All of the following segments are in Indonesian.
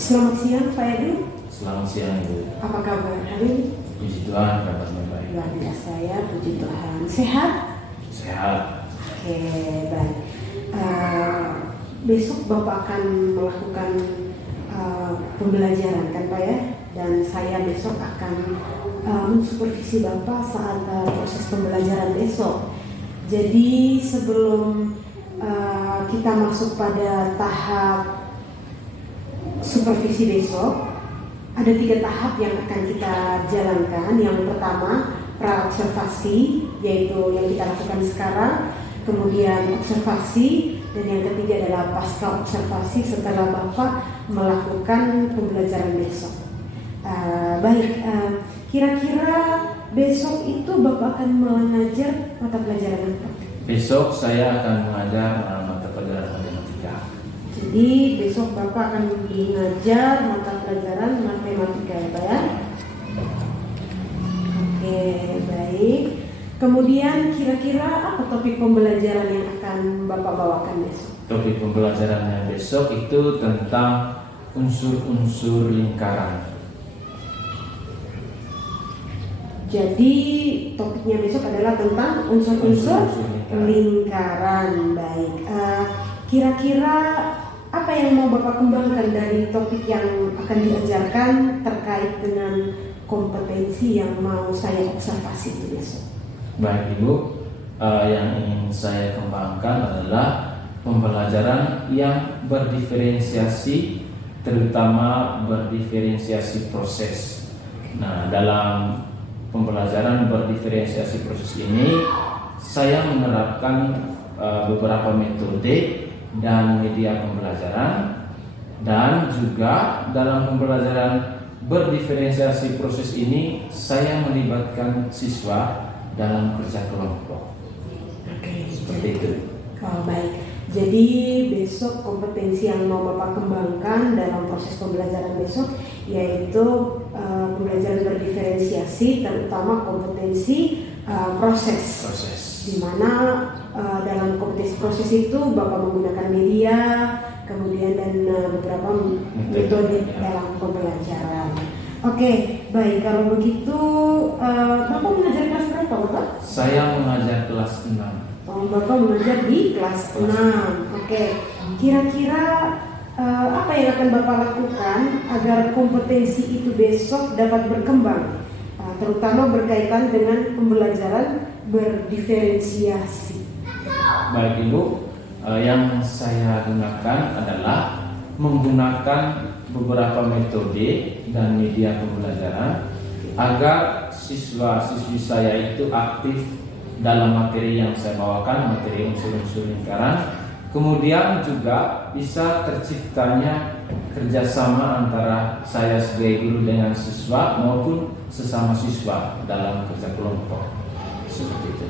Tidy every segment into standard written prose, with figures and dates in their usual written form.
Selamat siang Pak Edu. Selamat siang Ibu. Apa kabar hari ini? Puji Tuhan, kabarnya baik. Luar biasa ya, puji Tuhan. Sehat? Sehat. Oke, baik. Besok Bapak akan melakukan pembelajaran kan Pak ya? Dan saya besok akan mensupervisi Bapak saat proses pembelajaran besok. Jadi sebelum kita masuk pada tahap supervisi besok, ada 3 tahap yang akan kita jalankan. Yang pertama pra-observasi, yaitu yang kita lakukan sekarang, kemudian observasi, dan yang ketiga adalah pasca observasi setelah Bapak melakukan pembelajaran besok. Kira-kira besok itu Bapak akan mengajar mata pelajaran apa? Besok saya akan mengajar mata pelajaran matematika. Jadi besok Bapak akan mengajar mata pelajaran matematika ya Pak ya? Oke, baik. Kemudian kira-kira apa topik pembelajaran yang akan Bapak bawakan besok? Topik pembelajarannya besok itu tentang unsur-unsur lingkaran. Jadi topiknya besok adalah tentang unsur-unsur lingkaran. Baik. Kira-kira apa yang mau Bapak kembangkan dari topik yang akan diajarkan terkait dengan kompetensi yang mau saya observasi besok? Baik Ibu, yang ingin saya kembangkan adalah pembelajaran yang berdiferensiasi, terutama berdiferensiasi proses. Nah, dalam pembelajaran berdiferensiasi proses ini saya menerapkan beberapa metode dan media pembelajaran, dan juga dalam pembelajaran berdiferensiasi proses ini saya melibatkan siswa dalam kerja kelompok. Oke, seperti itu. Oh, baik. Jadi besok kompetensi yang mau Bapak kembangkan dalam proses pembelajaran besok yaitu pembelajaran berdiferensiasi, terutama kompetensi proses. Di mana dalam kompetensi proses itu Bapak menggunakan media, kemudian dan beberapa metode dalam pembelajaran. Oke, baik. Kalau begitu Bapak mengajar kelas berapa Bapak? Saya mengajar kelas 6. Bapak mengajar di kelas 6. Oke. Kira-kira apa yang akan Bapak lakukan agar kompetensi itu besok dapat berkembang, terutama berkaitan dengan pembelajaran berdiferensiasi? Baik Ibu, yang saya gunakan adalah menggunakan beberapa metode dan media pembelajaran agar siswa-siswi saya itu aktif dalam materi yang saya bawakan, materi unsur-unsur lingkaran. Kemudian juga bisa terciptanya kerjasama antara saya sebagai guru dengan siswa maupun sesama siswa dalam kerja kelompok. Seperti itu.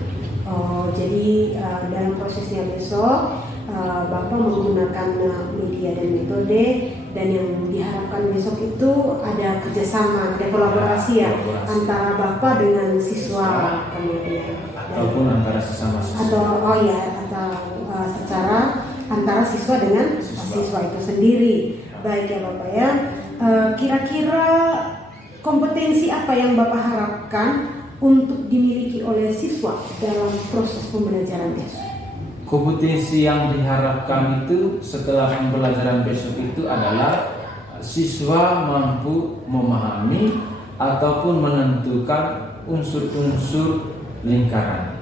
Oh, jadi dalam prosesnya besok Bapak menggunakan media dan metode, dan yang diharapkan besok itu ada kerjasama, ada kolaborasi ya antara Bapak dengan siswa, kemudian ataupun antara sesama siswa. Atau secara antara siswa dengan siswa itu sendiri. Baik ya Bapak ya. Kira-kira kompetensi apa yang Bapak harapkan untuk dimiliki oleh siswa dalam proses pembelajaran besok? Kompetensi yang diharapkan itu setelah pembelajaran besok itu adalah siswa mampu memahami ataupun menentukan unsur-unsur lingkaran.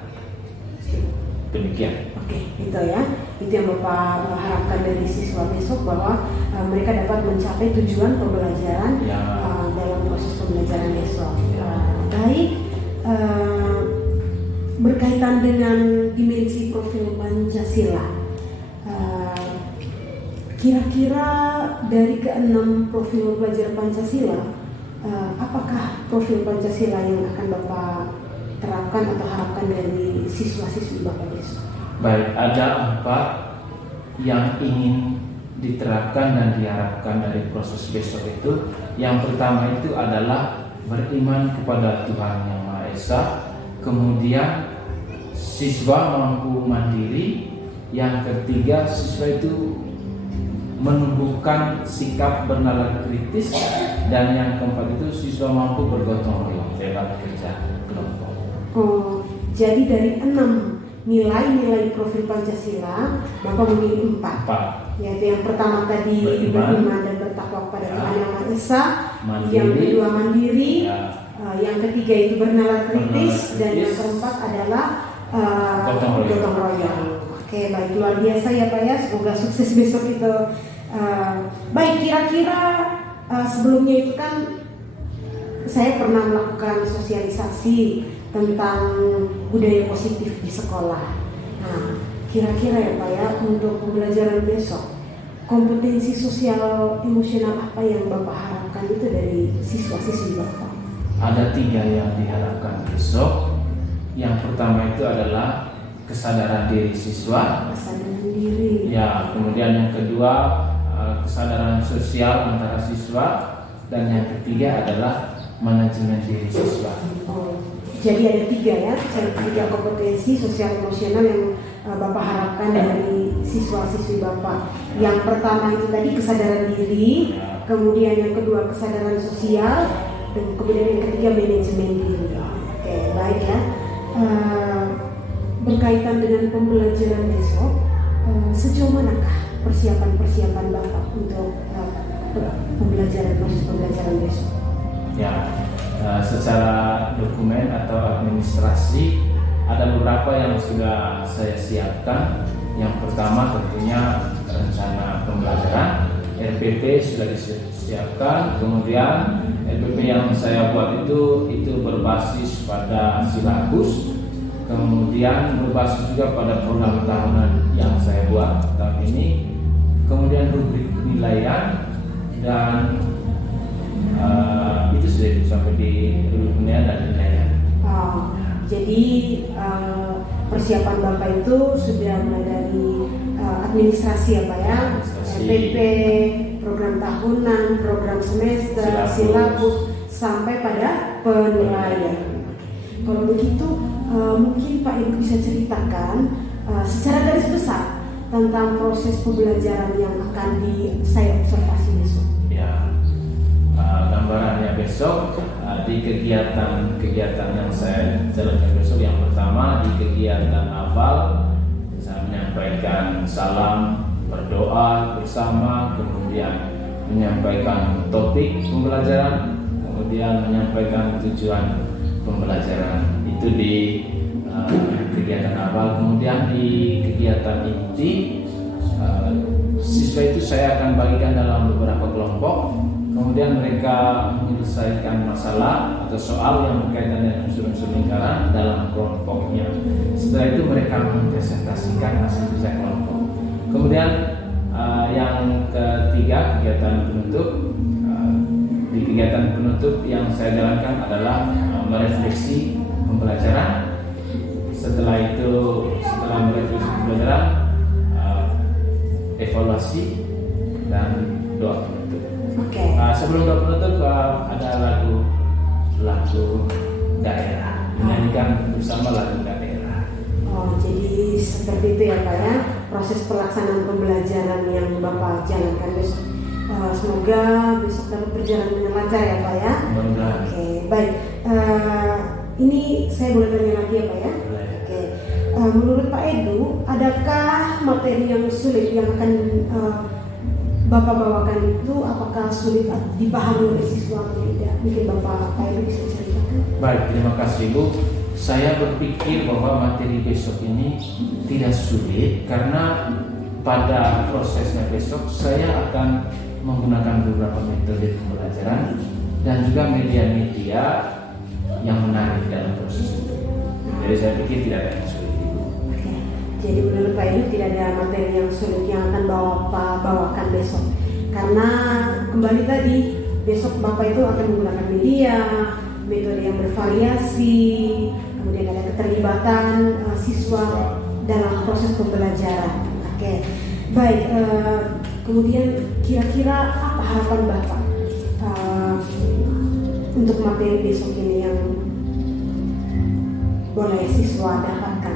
Demikian. Oke, itu ya. Itu yang Bapak harapkan dari siswa besok, bahwa mereka dapat mencapai tujuan pembelajaran dalam proses pembelajaran besok. Baik. Berkaitan dengan dimensi profil Pancasila, kira-kira dari ke-6 profil pelajar Pancasila, apakah profil Pancasila yang akan Bapak terapkan atau harapkan dari siswa-siswi Bapak besok? Baik, ada 4 yang ingin diterapkan dan diharapkan dari proses besok itu. Yang pertama itu adalah beriman kepada Tuhan Yang Maha Esa. Kemudian siswa mampu mandiri. Yang ketiga, siswa itu menumbuhkan sikap bernalar kritis, dan yang keempat itu siswa mampu bergotong royong lewat kerja kelompok. Oh, jadi dari 6 nilai-nilai profil Pancasila, Bapak memilih 4, yaitu yang pertama tadi beriman dan bertakwa kepada Tuhan Yang Maha Esa, yang kedua mandiri, yang ketiga itu bernalar kritis, dan yang keempat adalah gotong royong. Oke, baik, luar biasa ya Pak ya, semoga sukses besok itu. Baik, kira-kira sebelumnya itu kan saya pernah melakukan sosialisasi tentang budaya positif di sekolah. Nah, kira-kira ya Pak ya, untuk pembelajaran besok, kompetensi sosial emosional apa yang Bapak harapkan itu dari siswa-siswi Bapak? Ada 3 yang diharapkan besok. Yang pertama itu adalah kesadaran diri siswa. Kesadaran diri. Ya, kemudian yang kedua kesadaran sosial antara siswa, dan yang ketiga adalah manajemen diri siswa. Oh, jadi ada 3 ya, 3 kompetensi sosial emosional yang Bapak harapkan dari siswa-siswi Bapak. Yang pertama itu tadi kesadaran diri, kemudian yang kedua kesadaran sosial, dan kemudian yang ketiga manajemen diri. Oke, baik ya. Berkaitan dengan pembelajaran besok, sejauh manakah persiapan Bapak untuk proses pembelajaran besok? Ya, secara dokumen atau administrasi ada beberapa yang sudah saya siapkan. Yang pertama tentunya rencana pembelajaran, RPP sudah disiapkan. Kemudian RPP yang saya buat itu berbasis pada silabus, kemudian berbasis juga pada program tahunan yang saya buat tahun ini, kemudian rubrik penilaian, dan itu sudah sampai di rubrik penilaian dan penilaian. Jadi persiapan Bapak itu sudah mulai dari administrasi ya Pak ya, RPP, program tahunan, program semester, silabus, sampai pada penilaian. Kalau begitu mungkin Pak Ibu bisa ceritakan secara garis besar tentang proses pembelajaran yang akan saya observasi besok. Ya, gambarannya besok di kegiatan yang saya jalankan besok, yang pertama di kegiatan awal saya menyampaikan salam, berdoa bersama, kemudian menyampaikan topik pembelajaran, kemudian menyampaikan tujuan pembelajaran. Itu di kegiatan awal. Kemudian di kegiatan inti, siswa itu saya akan bagikan dalam beberapa kelompok. Kemudian mereka menyelesaikan masalah atau soal yang berkaitan dengan unsur-unsur lingkaran dalam kelompoknya. Setelah itu mereka mempresentasikan hasil kerja kelompok. Kemudian yang ketiga, kegiatan penutup. Di kegiatan penutup yang saya jalankan adalah merefleksi pembelajaran. Setelah merefleksi pembelajaran, evaluasi dan doa penutup. Oke. Sebelum doa penutup ada lagu daerah, menyanyikan bersama lagu daerah. Oh, jadi seperti itu ya Pak ya, proses pelaksanaan pembelajaran yang Bapak jalankan besok. Semoga besok dapat berjalan dengan lancar ya Pak ya. Mudah-mudahan. Oke, baik. Ini saya boleh tanya lagi ya Pak ya. Oke. Menurut Pak Edu, adakah materi yang sulit yang akan Bapak bawakan itu, apakah sulit dipahami oleh siswa atau tidak? Mungkin Pak Edu bisa ceritakan. Baik, terima kasih Bu. Saya berpikir bahwa materi besok ini tidak sulit karena pada prosesnya besok saya akan menggunakan beberapa metode pembelajaran dan juga media-media yang menarik dalam proses itu. Jadi saya pikir tidak ada yang sulit. Oke. Jadi menurut Pak Edu tidak ada materi yang sulit yang akan Bapak bawakan besok. Karena kembali tadi, besok Bapak itu akan menggunakan media, metode yang bervariasi, kemudian ada keterlibatan siswa dalam proses pembelajaran. Oke. Baik, kemudian kira-kira apa harapan Bapak untuk materi besok ini yang boleh siswa dapatkan?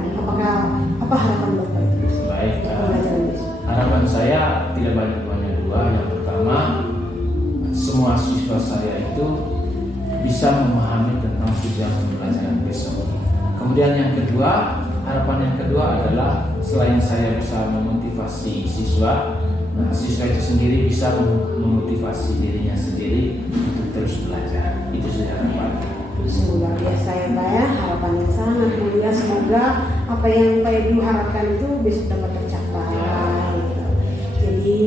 Apa harapan Bapak itu? Baik, pembelajaran besok? harapan saya tidak banyak dua. Yang pertama, semua siswa saya itu bisa memahami tentang tujuan pembelajaran besok. Kemudian yang kedua, harapan yang kedua adalah selain saya bisa memotivasi siswa, nah, siswa itu sendiri bisa memotivasi dirinya sendiri untuk terus belajar. Itu sudah harapan. Sungguh luar biasa ya Pak ya, harapan yang sangat mulia. Semoga apa yang Pak Edu harapkan itu besok dapat tercapai. Gitu. Jadi,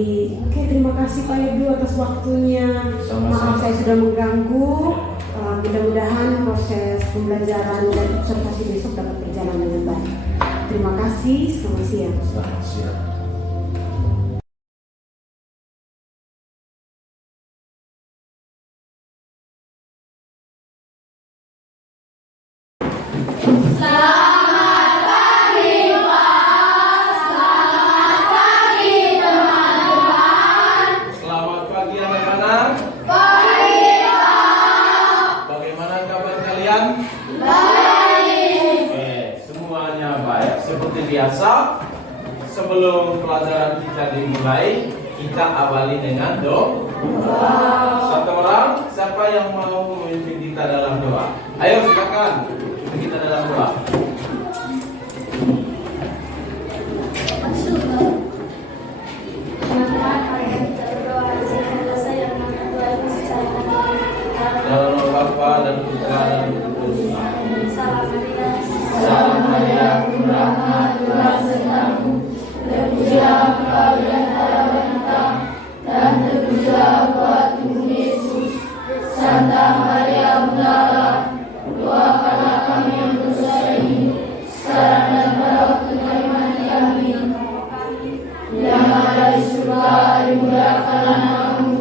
oke, terima kasih Pak Edu atas waktunya. Maaf saya sudah mengganggu. Mudah-mudahan proses pembelajaran dan observasi besok dapat berjalan dengan baik. Terima kasih. Selamat siang. Selamat siang. Seperti biasa, sebelum pelajaran kita dimulai, kita awali dengan doa. Satu orang, siapa yang mau memimpin kita dalam doa? Ayo silakan, kita dalam doa. Dalam nama Bapa dan Putra dan Roh Kudus. Salam Maria, penuh rahmat, Tuhan sertamu. Terpujilah Engkau di antara wanita, dan terpujilah buah tubuh Yesus. Santa Maria Bunda Allah, doakanlah kami yang berdosa ini, sekarang dan pada waktu kami mati. Amin. Yang ada di surga, dimudahkanlah namamu,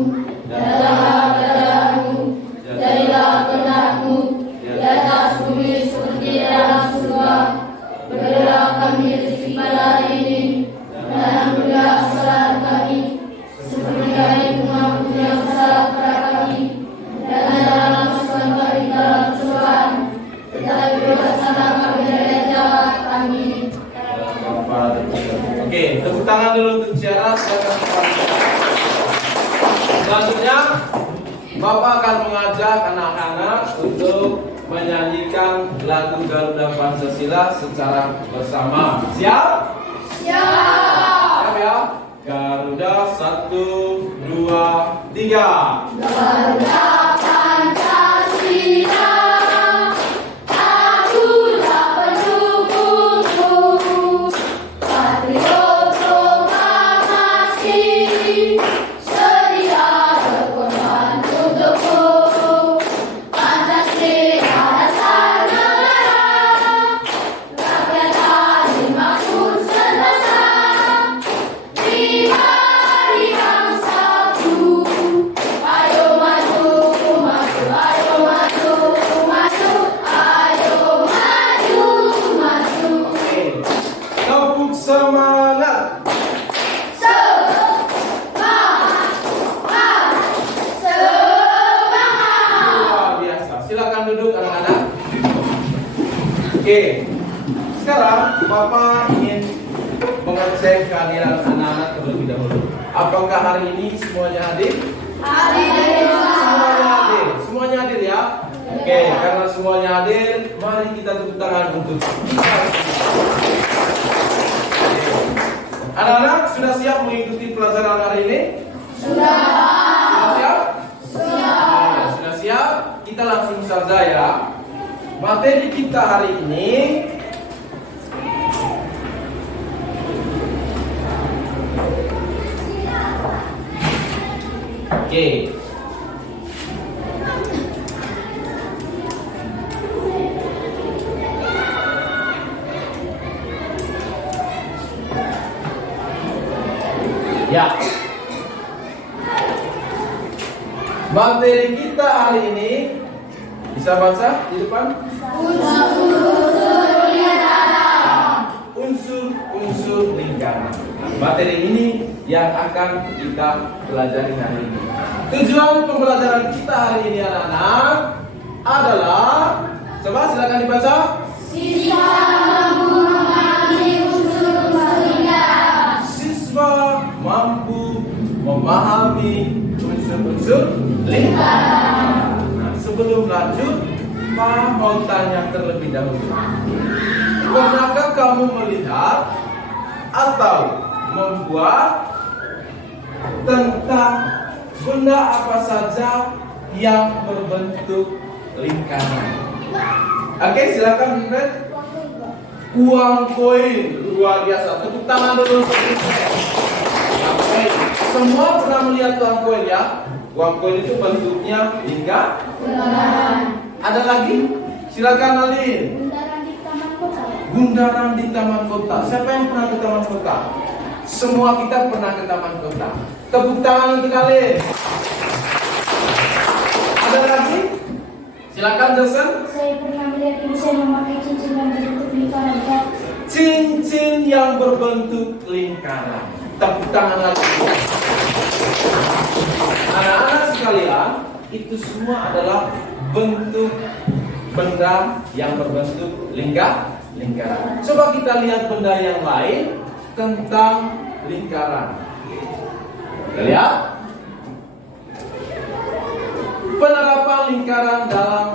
datanglah kedatanganmu, jadilah kehendakmu di atas bumi seperti di dalam surga. Berilah kami rezeki pada hari ini, dan ampunilah kesalahan kami, seperti kami mengampuni yang bersalah kepada kami. Dan janganlah masukkan kami dalam cobaan, tetapi bebaskanlah kami dari yang jahat. Amin. Oke, tepuk tangan dulu untuk Ciara. Selanjutnya, Bapak akan mengajak anak-anak untuk menyanyikan lagu Garuda Pancasila secara bersama. Siap? Siap ya? Garuda 1, 2, 3. Garuda Pancasila, akulah pendukungmu, patriot proklamasi, sedia berkorban untukmu. Pancasila dasar negara, rakyat adil makmur sentosa, pribadi bersatu. Ayo maju, maju, ayo maju, maju, ayo maju, maju. Tepuk semangat. Luar biasa. Silakan duduk anak-anak. Oke. Sekarang Bapak ingin mengecek kehadiran anak-anak terlebih dahulu. Apakah hari ini semuanya hadir? Hadir. Semuanya hadir. Semuanya hadir ya. Oke, karena semuanya hadir, mari kita tepuk tangan untuk kita. Anak-anak sudah siap mengikuti pelajaran hari ini? Sudah. Sudah siap? Sudah. Sudah siap? Kita langsung saja ya. Materi kita hari ini oke. Ya. Materi kita hari ini bisa baca di depan? Unsur-unsur lingkaran. Materi ini yang akan kita pelajari hari ini. Tujuan pembelajaran kita hari ini anak-anak adalah, coba silakan dibaca. Siswa mampu memahami unsur-unsur lingkaran. Siswa mampu memahami memahami unsur-unsur lingkaran. Nah, sebelum lanjut, Pak mau tanya terlebih dahulu. Pernahkah kamu melihat atau membuat tentang benda apa saja yang berbentuk lingkaran? Oke, silakan Fred. Uang koin, luar biasa. Tepuk tangan dulu untuk Fred. Oke, semua pernah melihat uang koin ya? Uang koin itu bentuknya lingkaran. Ada lagi? Silakan Alin. Bundaran di taman kota. Bundaran di taman kota. Siapa yang pernah ke taman kota? Semua kita pernah ke taman kota. Tepuk tangan untuk Alin. Ada lagi? Silakan Jason. Saya pernah melihat ibu saya memakai cincin yang berbentuk lingkaran. Cincin yang berbentuk lingkaran. Tepuk tangan lagi. Anak-anak sekalian, itu semua adalah bentuk benda yang berbentuk lingkaran. Coba kita lihat benda yang lain tentang lingkaran. Kita lihat penerapan lingkaran dalam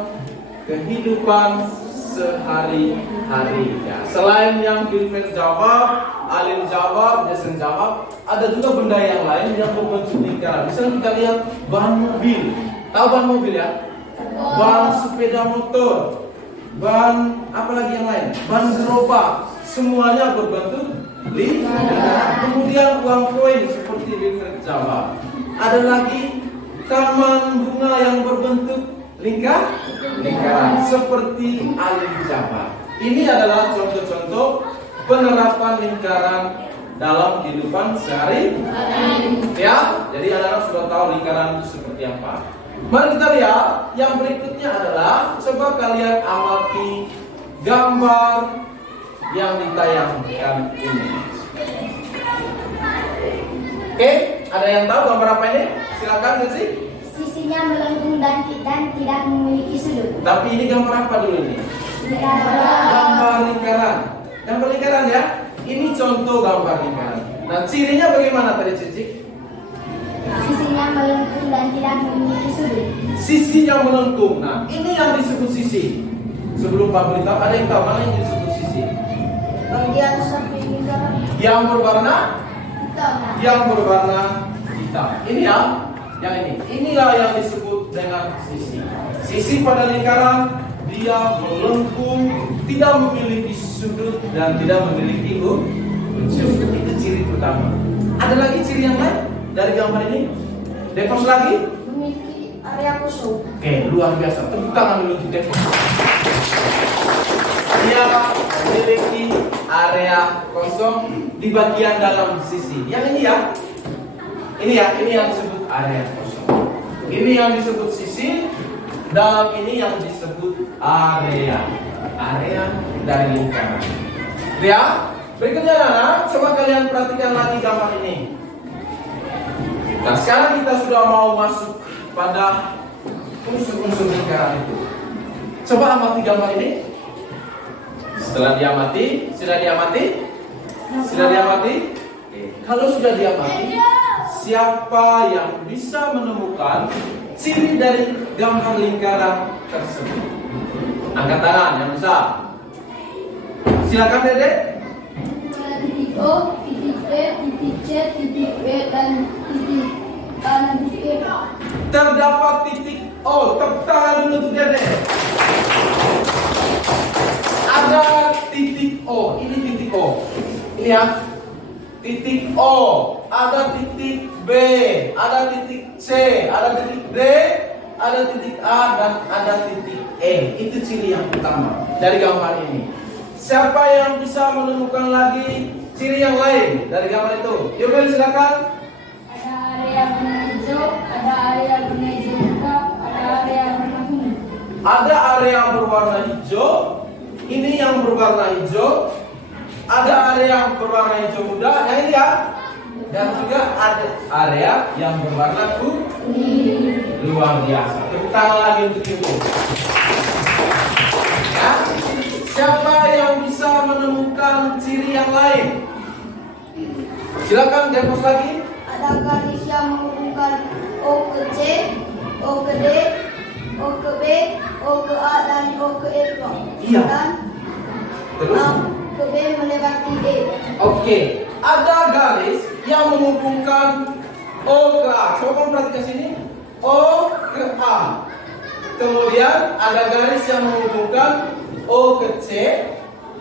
kehidupan sehari-hari. Ya, selain yang Gilbert jawab, Alin jawab, Jason jawab, ada juga benda yang lain yang berbentuk lingkaran. Misalnya kita lihat ban mobil. Tahu ban mobil ya? Ban sepeda motor, ban apa lagi yang lain? Ban gerobak, semuanya berbentuk lingkaran. Kemudian uang koin seperti Wilfred jawab. Ada lagi taman bunga yang berbentuk lingkaran seperti Alin jawab. Ini adalah contoh-contoh penerapan lingkaran dalam kehidupan sehari-hari. Ya, jadi anak-anak sudah tahu lingkaran itu seperti apa. Mari kita lihat yang berikutnya adalah, coba kalian amati gambar yang ditayangkan ini. Oke, ada yang tahu gambar apa ini? Silakan Jesse. Sisinya melengkung dan tidak memiliki sudut. Tapi ini gambar apa dulu ini? Gambar lingkaran. Gambar lingkaran ya. Ini contoh gambar lingkaran. Nah, cirinya bagaimana tadi Cici? Sisinya melengkung dan tidak memiliki sudut. Sisinya melengkung. Nah, ini yang disebut sisi. Sebelum Pak beritahu, ada yang tahu mana yang disebut sisi? Bagian samping lingkaran. Yang berwarna? Hitam. Yang berwarna hitam. Ini ya, yang ini. Inilah yang disebut dengan sisi. Sisi pada lingkaran, dia melengkung, tidak memiliki sudut dan tidak memiliki unsur. Itu ciri pertama. Ada lagi ciri yang lain dari gambar ini? Devos lagi? Memiliki area kosong. Oke, luar biasa. Tepuk tangan dulu untuk Devos. Dia memiliki area kosong di bagian dalam sisi. Yang ini ya. Ini yang disebut area kosong. Ini yang disebut sisi. Dalam ini yang disebut area dari lingkaran. Ya, berikutnya anak, coba kalian perhatikan lagi gambar ini. Nah, sekarang kita sudah mau masuk pada unsur-unsur lingkaran itu. Coba amati gambar ini. Setelah diamati, sudah diamati? Kalau sudah diamati, siapa yang bisa menemukan ciri dari gambar lingkaran tersebut? Angkat tangan yang besar. Silakan Dede. Titik O, titik E, titik C, titik B, dan titik A dan titik E. Terdapat titik O. Tepuk tangan dulu untuk Dede. Ada titik O. Ini titik O. Ini ya. Titik O. Ada titik B. Ada titik C. Ada titik D. Ada titik A dan ada titik E. Itu ciri yang pertama dari gambar ini. Siapa yang bisa menemukan lagi ciri yang lain dari gambar itu? Yuk, silakan. Ada area warna hijau, ada area warna hijau muda, ada area warna kuning. Ada area berwarna hijau. Ini yang berwarna hijau. Ada area yang berwarna hijau muda. Yang ini ya. Dan juga ada area yang berwarna kuning. Luar biasa. Tepuk tangan lagi untuk ibu. Ya. Siapa yang bisa menemukan ciri yang lain? Silakan Devos lagi. ada garis yang menghubungkan O ke C, O ke D, O ke B, O ke A, dan O ke E. Iya. Dan Terus? A ke B melewati E. Oke, ada garis yang menghubungkan O ke A. Coba kamu perhatikan sini. O ke A. Kemudian ada garis yang menghubungkan O ke C.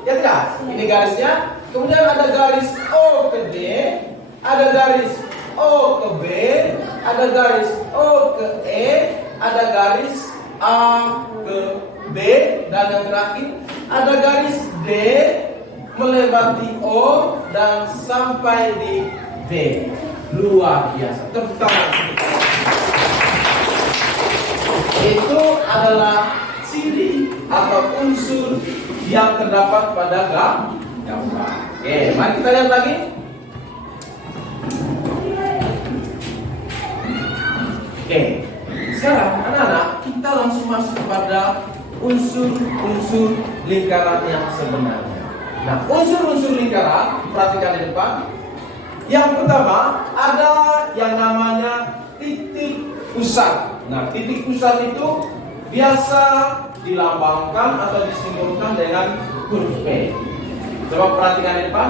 Ya tidak? Ini garisnya. Kemudian ada garis O ke D. Ada garis O ke B. Ada garis O ke E. Ada garis A ke B. Dan yang terakhir ada garis D melewati O dan sampai di D. Luar biasa. Tepuk tangan. Itu adalah ciri atau unsur yang terdapat pada gambar. Oke, mari kita lihat lagi. Oke, sekarang anak-anak kita langsung masuk kepada unsur-unsur lingkaran yang sebenarnya. Nah, unsur-unsur lingkaran, perhatikan di depan. Yang pertama, ada yang namanya titik pusat. Nah, titik pusat itu biasa dilambangkan atau disimbolkan dengan huruf P. Coba perhatikan di depan.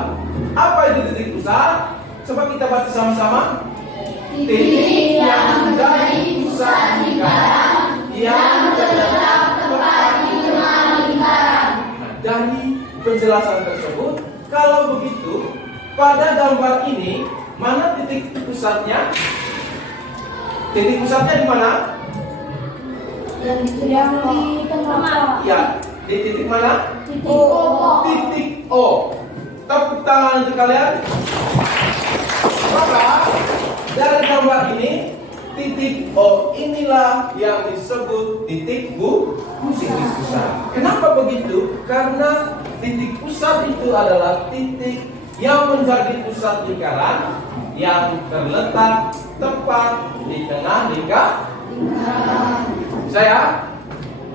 Apa itu titik pusat? Coba kita baca sama-sama. Titik yang menjadi pusat lingkaran yang terletak tepat di tengah lingkaran. Nah, dari penjelasan tersebut, kalau begitu, pada gambar ini mana titik pusatnya? Titik pusatnya di mana? Yang di tengah. Ya, di titik mana? Titik O. Titik O. Tepuk tangan untuk kalian. Maka dari gambar ini, titik O inilah yang disebut titik pusat. Kenapa begitu? Karena titik pusat itu adalah titik yang menjadi pusat lingkaran yang terletak tepat di tengah lingkaran. Saya?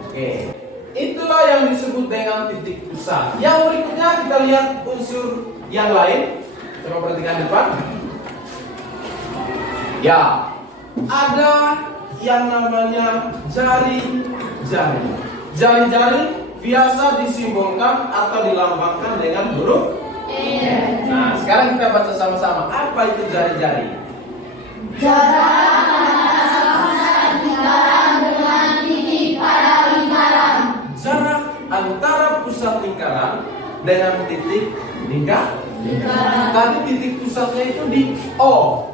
Oke. Itulah yang disebut dengan titik pusat. Yang berikutnya kita lihat unsur yang lain. Coba perhatikan depan. Ya, ada yang namanya jari-jari. Jari-jari biasa disimbolkan atau dilambangkan dengan huruf E. Nah, sekarang kita baca sama-sama. Apa itu jari-jari? Jarak antara pusat lingkaran dengan titik pada lingkaran. Jarak antara pusat lingkaran dengan titik lingkaran. Tadi titik pusatnya itu di O.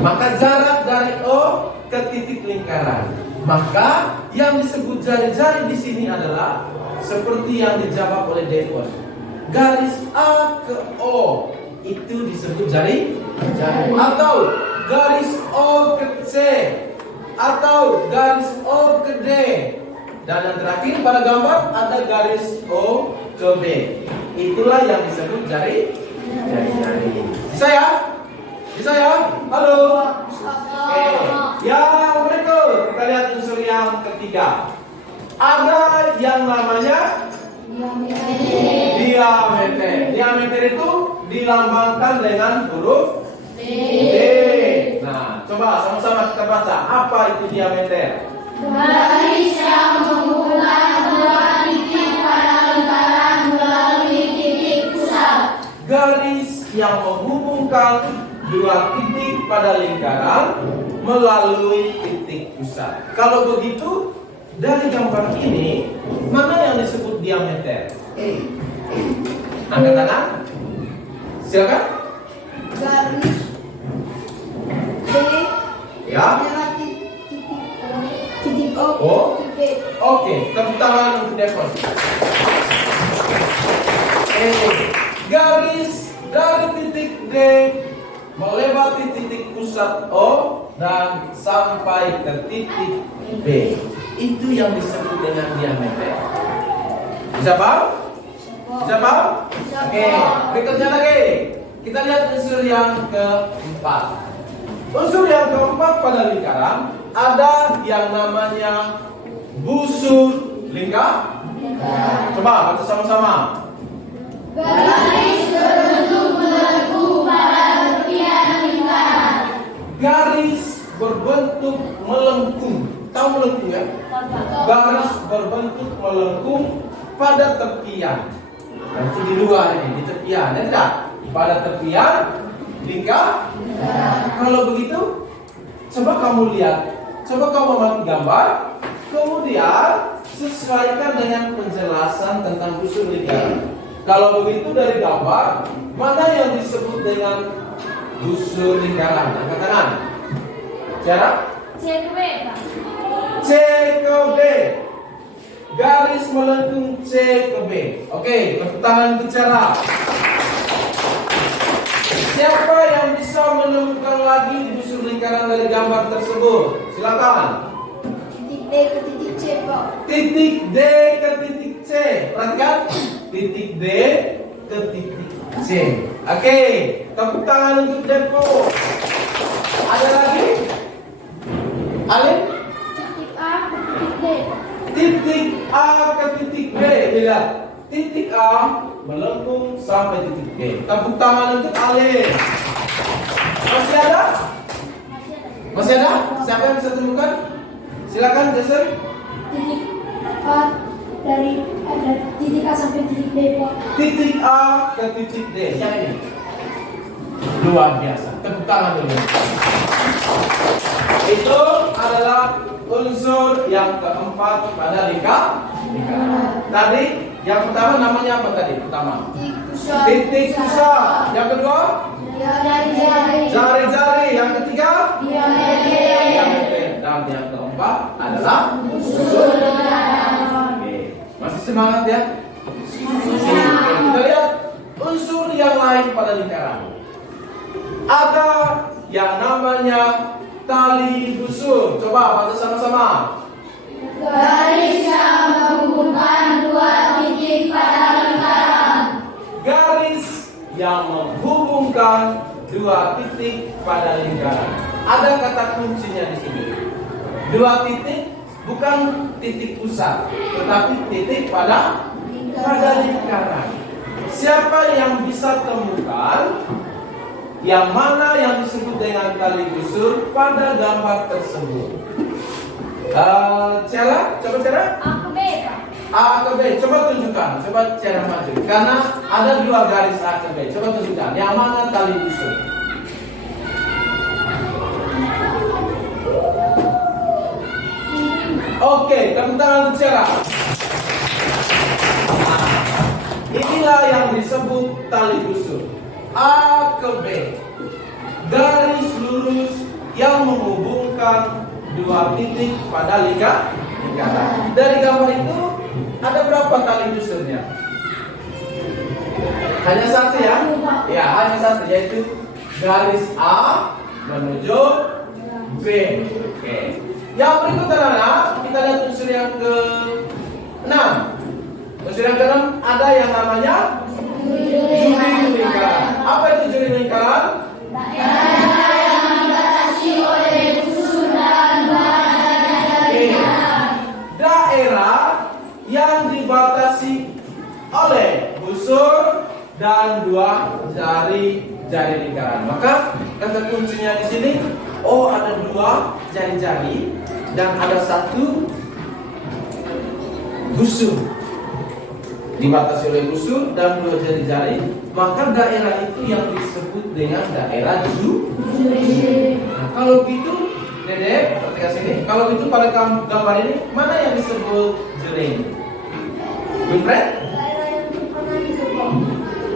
Maka jarak dari O ke titik lingkaran. Maka yang disebut jari-jari di sini adalah seperti yang dijawab oleh Devon. Garis A ke O itu disebut jari. Atau garis O ke C, atau garis O ke D. Dan yang terakhir pada gambar ada garis O ke B. Itulah yang disebut jari-jari. Bisa ya? Bisa ya? Halo? Oke. Yang berikut kita lihat unsur yang ketiga. Ada yang namanya diameter. Diameter itu dilambangkan dengan huruf D. Nah, coba sama-sama kita baca. Apa itu diameter? Garis yang menghubungkan dua titik pada lingkaran melalui titik pusat. Garis yang menghubungkan dua titik pada lingkaran melalui titik pusat. Kalau begitu, dari gambar ini mana yang disebut diameter? Angkat tangan. Silakan. Garis D Ya. melewati titik O. O. Titik B. Oke, tepuk tangan untuk Devon. Garis dari titik D melewati titik pusat O dan sampai ke titik B. Itu yang disebut dengan diameter. Bisa paham? Bisa paham? Oke, berikutnya lagi. Kita lihat unsur yang keempat. Unsur yang keempat pada lingkaran ada yang namanya busur lingkaran. Coba baca sama-sama. Garis berbentuk melengkung pada serpihan lingkaran berbentuk melengkung. Tahu melengkung ya? Garis berbentuk melengkung pada tepian. Nanti di luar ini, di tepian, ya tidak? Pada tepian lingkar. Kalau begitu, coba kamu lihat, coba kamu amati gambar, kemudian sesuaikan dengan penjelasan tentang busur lingkaran. Kalau begitu dari gambar, mana yang disebut dengan busur lingkaran? Angkat tangan. Cara? C ke B, Pak. C ke B. Garis melengkung C ke B. Oke, tepuk tangan untuk cara. Siapa yang bisa menemukan lagi busur lingkaran dari gambar tersebut? Silakan. Titik D ke titik C, Pak. Titik D ke titik C. Perhatikan. Titik D ke titik C. Oke, tepuk tangan untuk Depo. Ada lagi? Alin? Titik A ke titik D. Titik A ke titik B. Lihat. Titik A melengkung sampai titik D. Tepuk tangan untuk Alin. Masih ada? Masih ada? Siapa yang bisa temukan? Silakan Jason. Titik A dari titik A sampai titik D, Pak. Titik A ke titik D. Yang ini. Luar biasa. Tepuk tangan dulu. Itu adalah unsur yang keempat pada lingkaran. Tadi yang pertama namanya apa tadi? Pertama. Titik pusat. Yang kedua? Jari-jari. Jari-jari. Yang ketiga? Diameter. Dan yang keempat adalah unsur. Oke. Masih semangat ya? Oke, kita lihat unsur yang lain pada lingkaran. Ada yang namanya tali busur. Coba baca sama-sama. Garis yang menghubungkan dua titik pada lingkaran. Garis yang menghubungkan dua titik pada lingkaran. Ada kata kuncinya di sini. Dua titik bukan titik pusat, tetapi titik pada lingkaran. Siapa yang bisa temukan yang mana yang disebut dengan tali busur pada gambar tersebut? Cela, coba Cela. A ke B, Pak. A ke B, coba tunjukkan, coba Cela maju. Karena ada dua garis A ke B, coba tunjukkan yang mana tali busur. Oke, tepuk tangan untuk Cela. Inilah yang disebut tali busur. A ke B, garis lurus yang menghubungkan dua titik pada lingkaran. Dari gambar itu ada berapa tali busurnya? Hanya satu ya? Ya, hanya satu, yaitu garis A menuju B. Oke. Yang berikutnya adalah kita lihat unsur yang ke-6. Unsur yang ke-6 ada yang namanya juri lingkaran. Apa itu juri lingkaran? Daerah yang dibatasi oleh busur dan dua jari-jari. Daerah yang dibatasi oleh busur dan dua jari-jari lingkaran. Maka kata kuncinya di sini, oh ada dua jari-jari dan ada satu busur. Dibatasi oleh busur dan dua jari-jari, maka daerah itu yang disebut dengan daerah juri. Nah, kalau gitu, Dede, perhatikan sini. Kalau gitu pada gambar ini mana yang disebut juri? Wilfred? Daerah yang berwarna hijau, Pak.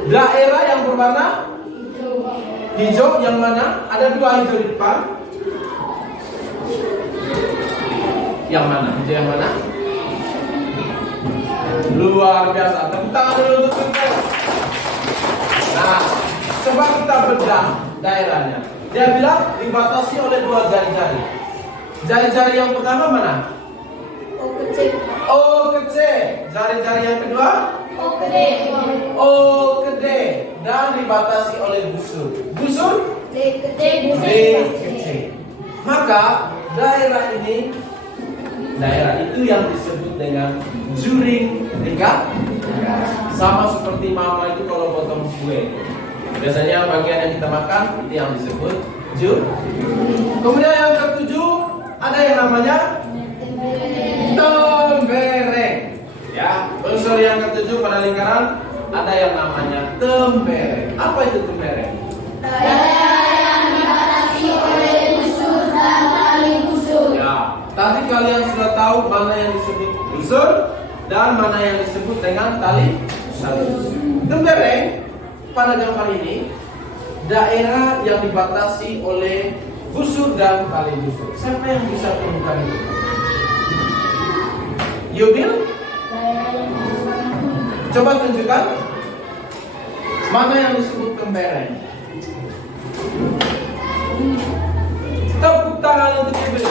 Daerah yang berwarna Hijau, Pak. hijau yang mana? Ada dua hijau di depan. Yang mana? Hijau yang mana? Luar biasa. Tepuk tangan dulu untuk Wilfred. Nah, coba kita bedah daerahnya. Dia bilang dibatasi oleh dua jari-jari. Jari-jari yang pertama mana? O ke C, Pak. O ke C. Jari-jari yang kedua? O ke D, Pak. O ke D. Dan dibatasi oleh busur. Busur? D ke D, D ke C. Maka daerah ini, daerah itu yang disebut dengan juring lingkaran. Sama seperti mama itu kalau potong kue. Biasanya bagian yang kita makan itu yang disebut jur. Kemudian yang ketujuh ada yang namanya tembereng. Ya, unsur yang ketujuh pada lingkaran ada yang namanya tembereng. Apa itu tembereng? Daerah yang dibatasi oleh busur dan tali busur. Ya, tadi kalian sudah tahu mana yang disebut busur dan mana yang disebut dengan tali busur. Tembereng pada gambar ini daerah yang dibatasi oleh busur dan tali busur. Siapa yang bisa temukan itu? Yubil? Coba tunjukkan mana yang disebut tembereng. Tepuk tangan untuk Yubil.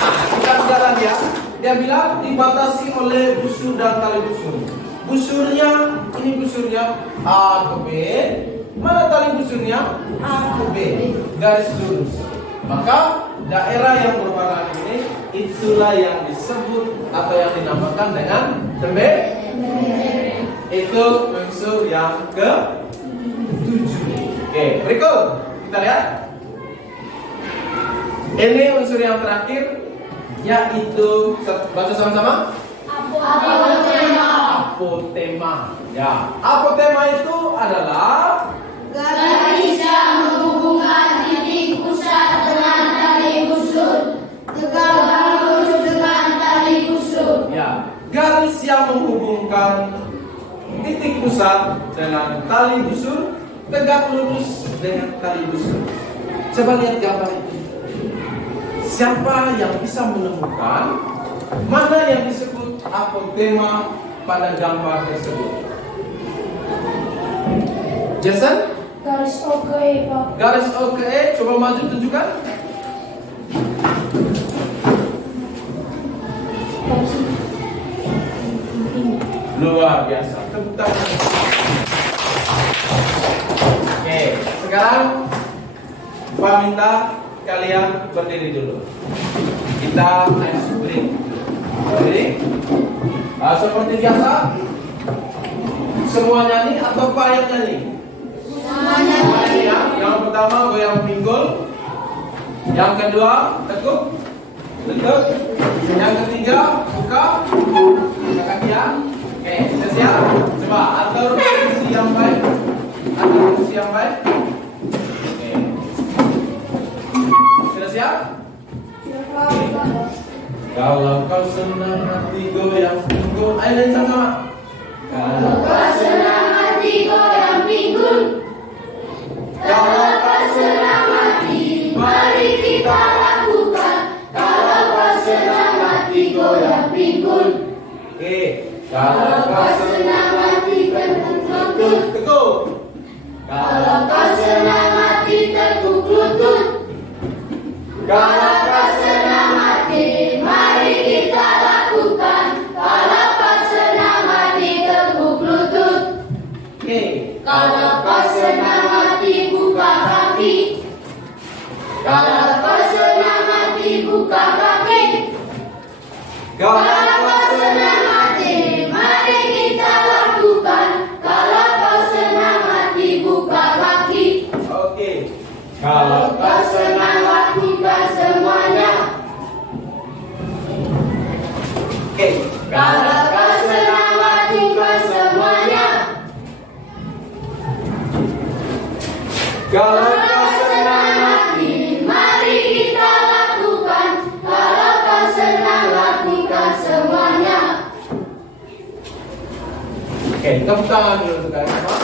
Nah, kita bicara ya. Dia bilang dibatasi oleh busur dan tali busur. Busurnya, ini busurnya A ke B. Mana tali busurnya? A ke B. Garis lurus. Maka daerah yang berwarna ini itulah yang disebut atau yang dinamakan dengan tembereng. Itu unsur yang ke-7. Oke, berikut kita lihat. Ini unsur yang terakhir, yaitu baca sama-sama. Apotema. Ya, apotema itu adalah Garis yang menghubungkan titik pusat dengan tali busur. Tegak lurus dengan tali busur. ya, garis yang menghubungkan titik pusat dengan tali busur, tegak lurus dengan tali busur. Coba lihat gambar ini. Siapa yang bisa menemukan mana yang disebut apotema pada gambar tersebut? Jason? Garis oke, Pak. Garis oke, coba maju tunjukkan. Luar biasa. Tepuk tangan. Oke, sekarang Pak minta kalian berdiri dulu. Kita ice break. Berdiri. Seperti biasa. Semua nyanyi atau Pak yang nyanyi? Semuanya. Ya. Yang pertama goyang pinggul. Yang kedua tekuk. Tekuk. Yang ketiga buka kaki ya. Oke, sudah siap? Coba atur posisi yang baik. Atur posisi yang baik. Oke. Sudah siap? Kalau kau senang hati goyang pinggul. Ayo nyanyi sama-sama. Kalau Kau senang hati goyang pinggul. Kalau kau senang hati, mari kita lakukan. Kalau kau senang hati goyang pinggul. Oke. Kalau kau senang hati berlutut. Tekuk. Kalau kau senang hati tekuk lutut. Kalau kau senang hati, mari kita lakukan. Kalau kau senang hati tekuk lutut. Oke. Kalau kau senang hati buka kaki. Kalau kau senang hati buka kaki. Kalau kau senang hati, mari kita lakukan. Kalau kau senang hati buka kaki. Oke. Kalau kau senang lakukan semuanya. Oke. Kalau kau senang lakukan semuanya. Kalau Kalau senang hati, mari kita lakukan. Kalau kau senang lakukan semuanya. Oke, tepuk tangan dulu untuk kalian semua.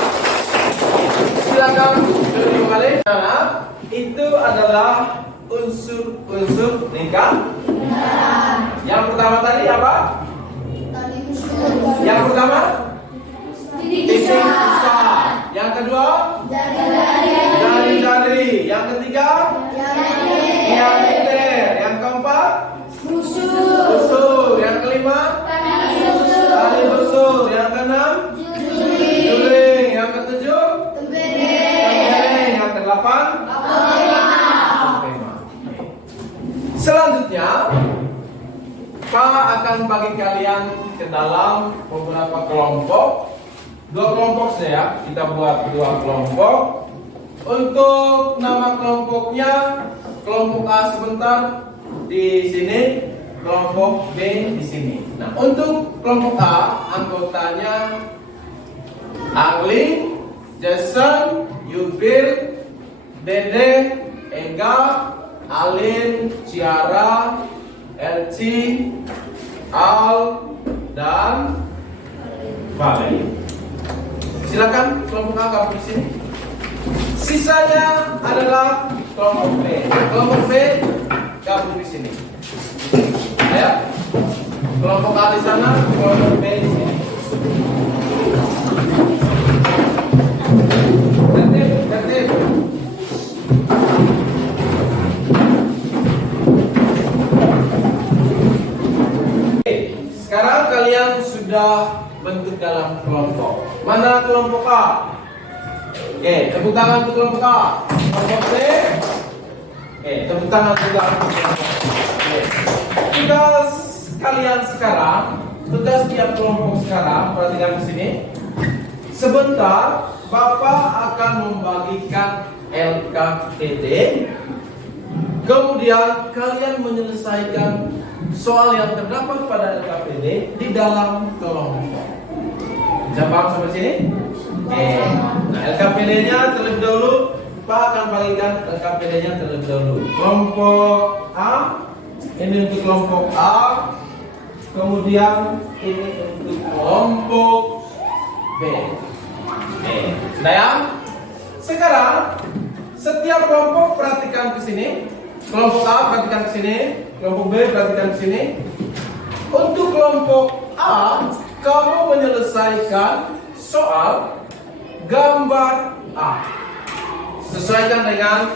Silakan duduk kembali. Nah, itu adalah unsur-unsur lingkaran. Yang pertama tadi apa? Tadi busur. Yang pertama Titik titik pusat. pusat. Yang kedua jari-jari. Yang ketiga diameter. Yang keempat busur. Yang kelima tali busur. Yang keenam juling. Yang ketujuh tembereng. Yang kedelapan apotema. Selanjutnya Pak akan bagi kalian ke dalam beberapa kelompok. 2 kelompok saja, kita buat 2 kelompok. Untuk nama kelompoknya kelompok A sebentar di sini, kelompok B di sini. Nah, untuk kelompok A anggotanya Arlin, Jason, Yubil, Dede, Ega, Alin, Ciara, Elci, Al, dan Valen. Silakan kelompok A gabung di sini. Sisanya adalah kelompok B. Kelompok B gabung di sini. Ayo, kelompok A di sana, kelompok B di sini. Tertib. Sekarang kalian sudah bentuk dalam kelompok. Mana kelompok A? Oke, tepuk tangan untuk kelompok A. Kelompok B. Oke, tepuk tangan juga untuk kelompok B. Oke. Tugas kalian sekarang, tugas tiap kelompok sekarang, perhatikan di sini. Sebentar, Bapak akan membagikan LKPD. Kemudian kalian menyelesaikan soal yang terdapat pada LKPD di dalam kelompok. Bisa paham sampai sini? Oke. Nah, LKPD-nya terlebih dahulu, Pak akan bagikan LKPD-nya terlebih dahulu. Kelompok A, ini untuk kelompok A. Kemudian ini untuk kelompok B. Oke, sudah ya? Sekarang setiap kelompok perhatikan ke sini. Kelompok A perhatikan ke sini, kelompok B perhatikan ke sini. Untuk kelompok A, kamu menyelesaikan soal gambar A. Sesuaikan dengan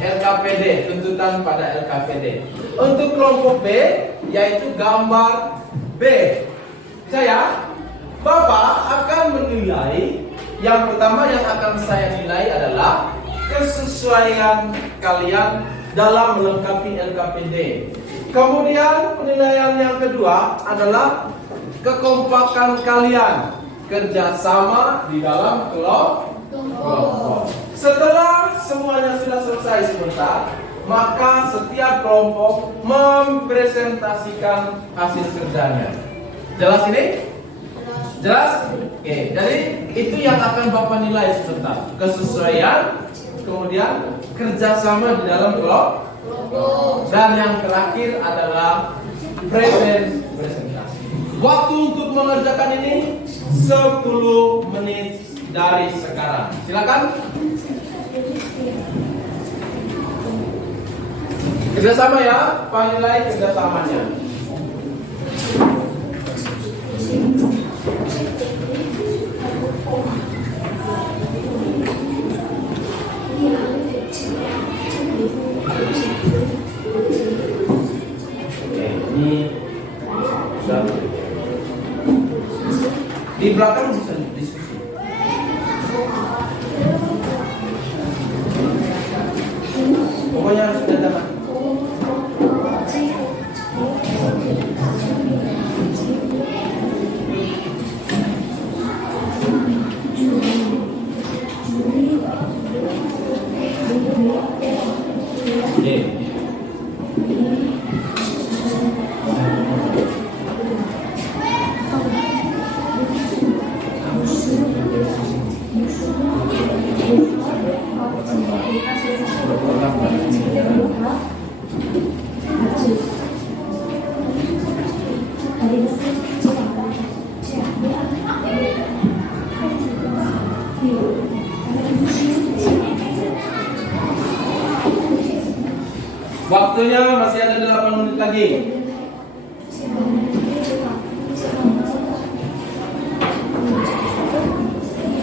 LKPD, tuntutan pada LKPD. Untuk kelompok B, yaitu gambar B. Bapak akan menilai. Yang pertama yang akan saya nilai adalah kesesuaian kalian dalam melengkapi LKPD. Kemudian penilaian yang kedua adalah kekompakan kalian, kerjasama di dalam kelompok. Setelah semuanya sudah selesai sebentar, maka setiap kelompok mempresentasikan hasil kerjanya. Jelas ini? Jelas? Oke, jadi itu yang akan Bapak nilai sebentar. Kesesuaian, kemudian kerjasama di dalam kelompok, dan yang terakhir adalah presentasi. Waktu untuk mengerjakan ini 10 menit dari sekarang. Silakan. Kerjasama ya, Pak nilai kerjasamanya. Di belakang bisa diskusi. Pokoknya harus datang. Waktunya masih ada 8 menit lagi.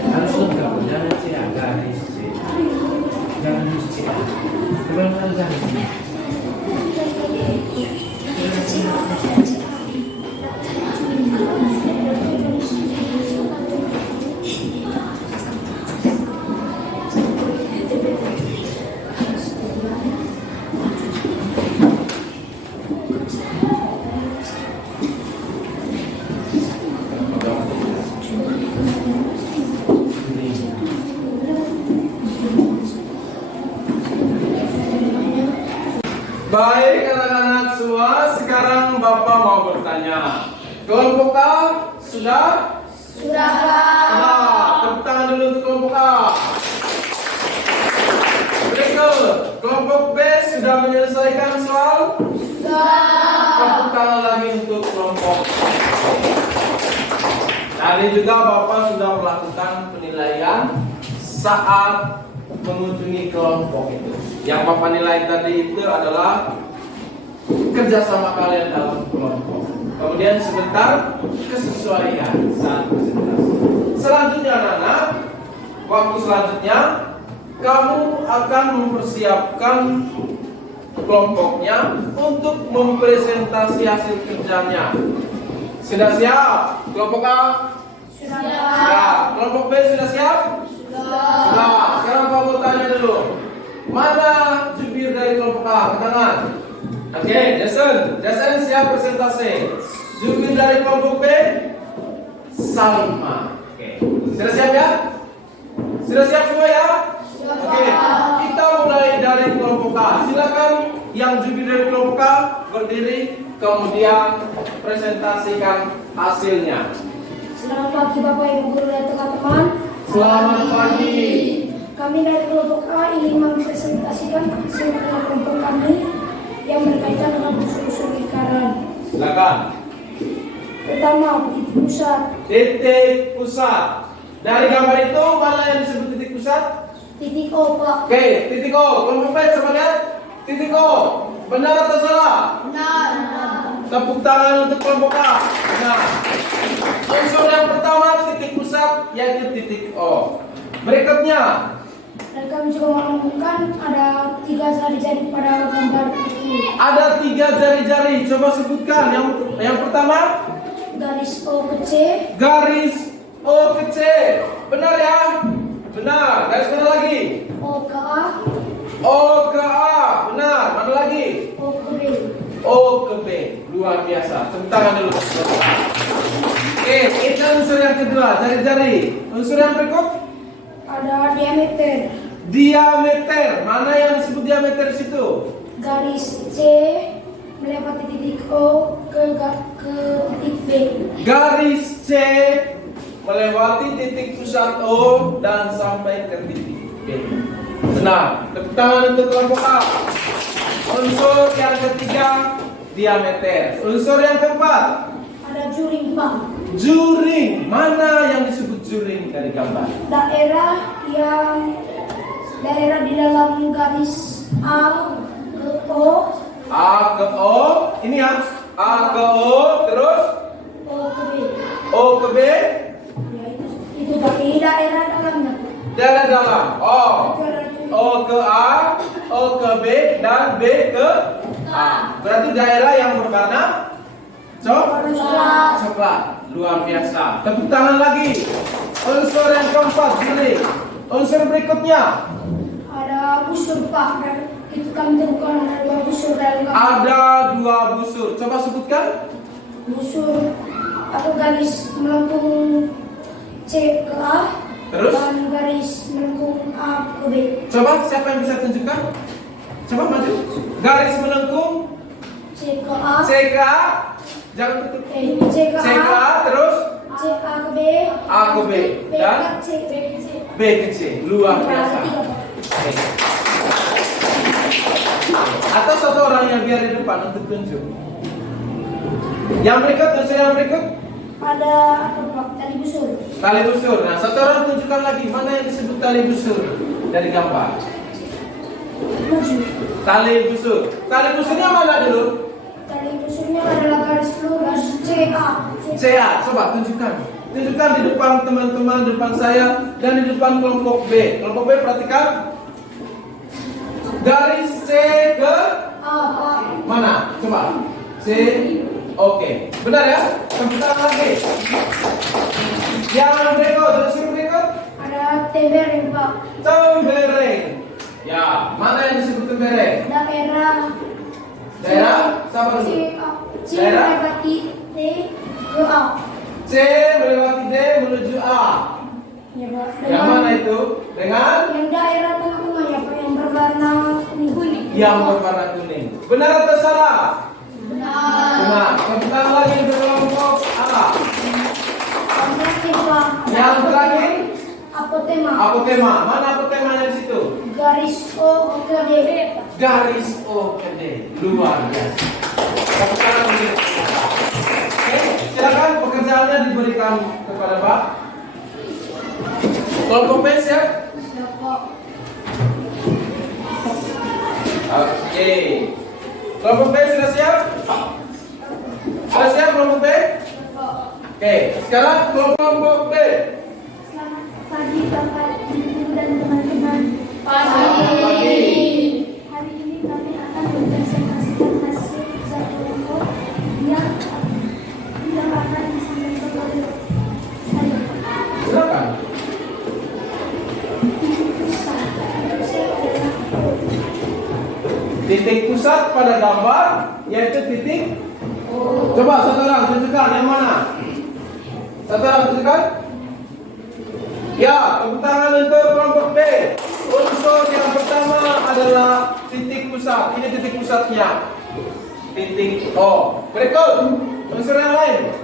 Harus lengkap, jangan siaga, jangan siaga. Baik anak-anak semua, sekarang Bapak mau bertanya. Kelompok A sudah? Sudah. Sudah. Tepuk tangan dulu untuk kelompok A. Berikut, kelompok B sudah menyelesaikan soal? Sudah. Tepuk tangan lagi untuk kelompok. Tadi juga Bapak sudah melakukan penilaian saat mengunjungi kelompok itu. Yang Bapak nilai tadi itu adalah kerjasama kalian dalam kelompok. Kemudian sebentar kesesuaian saat presentasi. Selanjutnya anak-anak, waktu selanjutnya kamu akan mempersiapkan kelompoknya untuk mempresentasi hasil kerjanya. Sudah siap? Kelompok A? Sudah. Sudah. Kelompok B sudah siap? Sudah. Sekarang Pak mau tanya dulu. Mana jubir dari kelompok A? Ke tangan. Oke, Jason. Jason siap presentasi. Jubir dari kelompok B? Salma. Oke. Sudah siap ya? Sudah siap semua ya? Oke. Kita mulai dari kelompok A. Silakan yang jubir dari kelompok A berdiri, kemudian presentasikan hasilnya. Selamat pagi Bapak Ibu Guru dan teman-teman. Selamat pagi. Kami dari kelompok A ingin mempresentasikan hasil kerja kelompok kami yang berkaitan dengan usul-usul lingkaran. Silakan. Pertama, titik pusat. Titik pusat. Dari gambar itu mana yang disebut titik pusat? Titik O, Pak. Oke, titik O. Kelompok B coba lihat. Titik O. Benar atau salah? Benar. Tepuk tangan untuk kelompok A. Nah, unsur yang pertama titik pusat yaitu titik O. Berikutnya, Dan kami juga menemukan ada 3 jari-jari pada gambar ini. ada 3 jari-jari. Coba sebutkan. Yang pertama, Garis O ke C, garis O ke C. Benar ya? Benar. Garis mana lagi? O ke A, O ke A. Benar. Mana lagi? O ke B. O ke B. Luar biasa. Tepuk tangan dulu. Oke, itu unsur yang kedua, jari-jari. Unsur yang berikut, Ada diameter. diameter. Mana yang disebut diameter di situ? Garis C melewati titik O ke titik B. Garis C melewati titik pusat O dan sampai ke titik B. Nah, tepuk tangan untuk kelompok A. Unsur yang ketiga, diameter. Unsur yang keempat, Ada juring, Pak. juring. Mana yang disebut juring dari gambar? Daerah di dalam garis A ke O, A ke O, ini ya. A ke O, terus O ke B. O ke B, Ya, itu dari daerah dalamnya. daerah dalam. O. Daerah O ke A, O ke B, dan B ke A. Berarti daerah yang berwarna Coklat. coklat. Luar biasa. Tepuk tangan lagi. Unsur yang keempat, juring. Unsur berikutnya, Ada busur, Pak. Dan itu kami temukan ada 2 busur dalam gambar. ada 2 busur. Coba sebutkan. Busur atau garis melengkung C ke A. Terus? Dan garis melengkung A ke B. Coba siapa yang bisa tunjukkan? Coba maju. Garis melengkung C ke A. C ke A. Jangan tutup. C ke C ke A. A, terus C A ke B. A ke B. B Dan ke C. B ke C. B ke C. Luar biasa. Ada 3, Pak. Oke. Atau satu orang yang biar di depan untuk tunjuk. Yang berikut, unsur yang berikut, Ada apa, Pak? Tali busur. tali busur. Nah, satu orang tunjukkan lagi mana yang disebut tali busur dari gambar. Maju. Tali busur. Tali busurnya mana dulu? Tali busurnya adalah garis lurus CA. CA. Coba tunjukkan. Tunjukkan di depan teman-teman, depan saya, dan di depan kelompok B. Kelompok B perhatikan. Garis C ke A. mana? Coba. C. Oke. Benar ya? Tepuk tangan lagi. Yang berikut, unsur berikut. Ada tembereng, Pak. Tembereng. Ya, mana yang disebut tembereng? Daerah? Siapa dulu? C Daerah? melewati T ke A. C melewati D menuju A. Ya, Pak. Yang mana itu? Dengan Yang daerah tengah-tengah ya, Pak, yang berwarna kuning. yang berwarna kuning. Benar atau salah? Benar. Tepuk tangan lagi untuk kelompok A. Yang terakhir? Apotema. Apotema. Mana apotemanya di situ? Garis O ke D. Garis O ke D. Luar biasa. Tepuk tangan untuk Oke, silakan pekerjaannya diberikan kepada Pak. Kelompok B siap? Oke. Kelompok B sudah siap? Sudah siap kelompok B? Oke, sekarang kelompok B. Selamat pagi Bapak, Ibu dan teman-teman. Pagi. Hari ini kami akan mempresentasikan hasil satu kelompok yang akan disampaikan oleh saya. Silakan. Titik pusat pada gambar yaitu titik. Coba satu orang tunjukkan yang mana? Satu orang tunjukkan. Ya, tepuk tangan untuk kelompok B. Unsur yang pertama adalah titik pusat. Ini titik pusatnya. Titik O. Berikut unsur yang lain.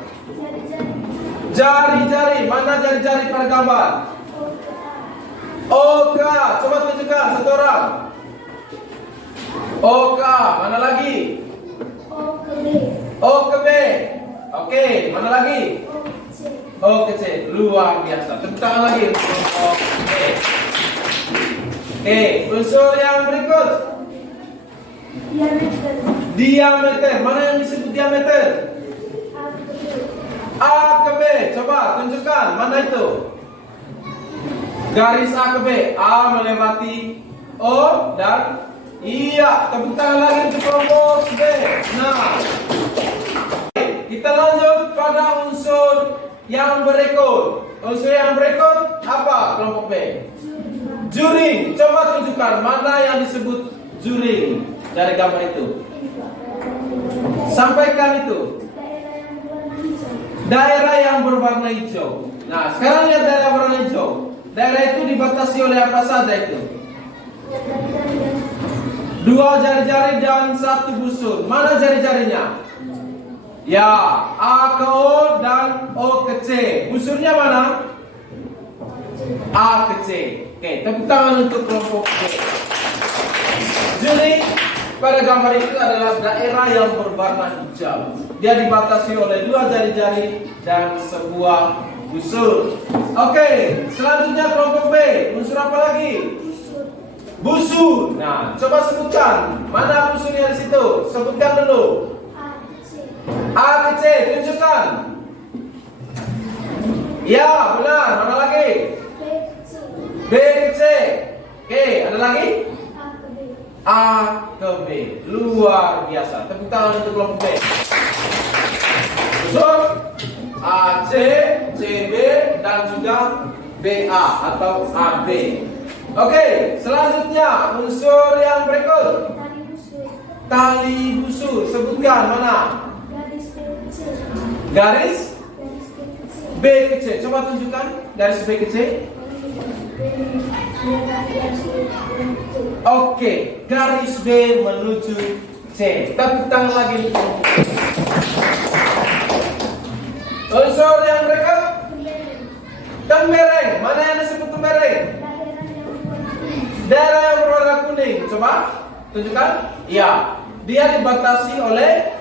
Jari-jari. Mana jari-jari pada gambar? OK. Coba tunjukkan satu orang. OK. Mana lagi? O ke B. O ke B. Oke, mana lagi? O ke C. O ke C. Luar biasa. Tepuk tangan lagi. Oke. Oke, unsur yang berikut. Diameter. Diameter. Mana yang disebut diameter? A ke B. A ke B. Coba tunjukkan. Mana itu? Garis A ke B. A melewati O dan iya. Tepuk tangan lagi untuk kelompok B. Nah, kita lanjut pada unsur yang berikut. Unsur yang berikut apa kelompok B? Juring. Coba tunjukkan mana yang disebut juring dari gambar itu. Sampaikan itu. Daerah yang berwarna hijau. Nah, sekarang lihat daerah berwarna hijau. Daerah itu dibatasi oleh apa saja itu? Dua jari-jari dan satu busur. Mana jari-jarinya? Ya, A ke O dan O ke C. Busurnya mana? A ke C. Oke, tepuk tangan untuk kelompok B. Jadi, pada gambar itu adalah daerah yang berwarna hijau. Dia dibatasi oleh dua jari-jari dan sebuah busur. Oke, selanjutnya kelompok B. Unsur apa lagi? Busur. Nah, coba sebutkan. Mana busurnya di situ? Sebutkan dulu. A ke C, tunjukkan. Ya, benar. Mana lagi? B ke C. Oke, ada lagi? A ke B. Luar biasa. Tepuk tangan untuk kelompok B. Busur AC, CB dan juga BA atau AB. Oke, selanjutnya unsur yang berikut. Tali busur. Sebutkan mana? Garis B ke C. Coba tunjukkan garis B ke C. Oke, garis B menuju C. Tepuk tangan lagi. Unsur yang berikut. Tembereng. Mana yang disebut tembereng? Daerah yang berwarna kuning. Coba tunjukkan. Ya, dia dibatasi oleh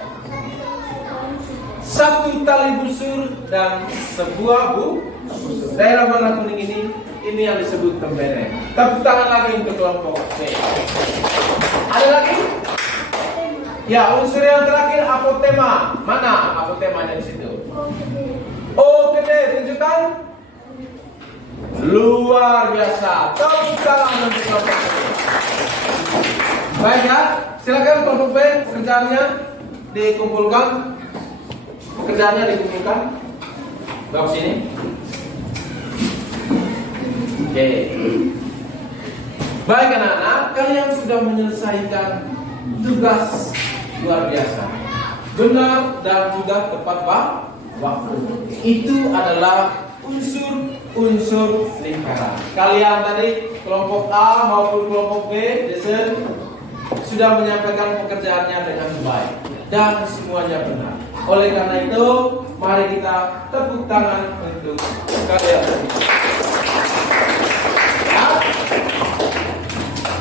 satu tali busur dan sebuah busur. Daerah warna kuning ini yang disebut tembereng. Tepuk tangan lagi untuk kelompok B. Ada lagi? Ya, unsur yang terakhir apotema. Mana apotemanya di situ? O ke D, tunjukkan. Luar biasa. Tepuk tangan untuk kelompok B. Baik ya, silakan kelompok B pekerjaannya dikumpulkan. Pekerjaannya dikumpulkan. Bawa sini. Oke. Baik anak-anak, kalian sudah menyelesaikan tugas luar biasa. Benar dan juga tepat waktu. Itu adalah unsur lingkaran. Kalian tadi kelompok A maupun kelompok B, listen. sudah menyampaikan pekerjaannya dengan baik dan semuanya benar. Oleh karena itu, mari kita tepuk tangan untuk kalian.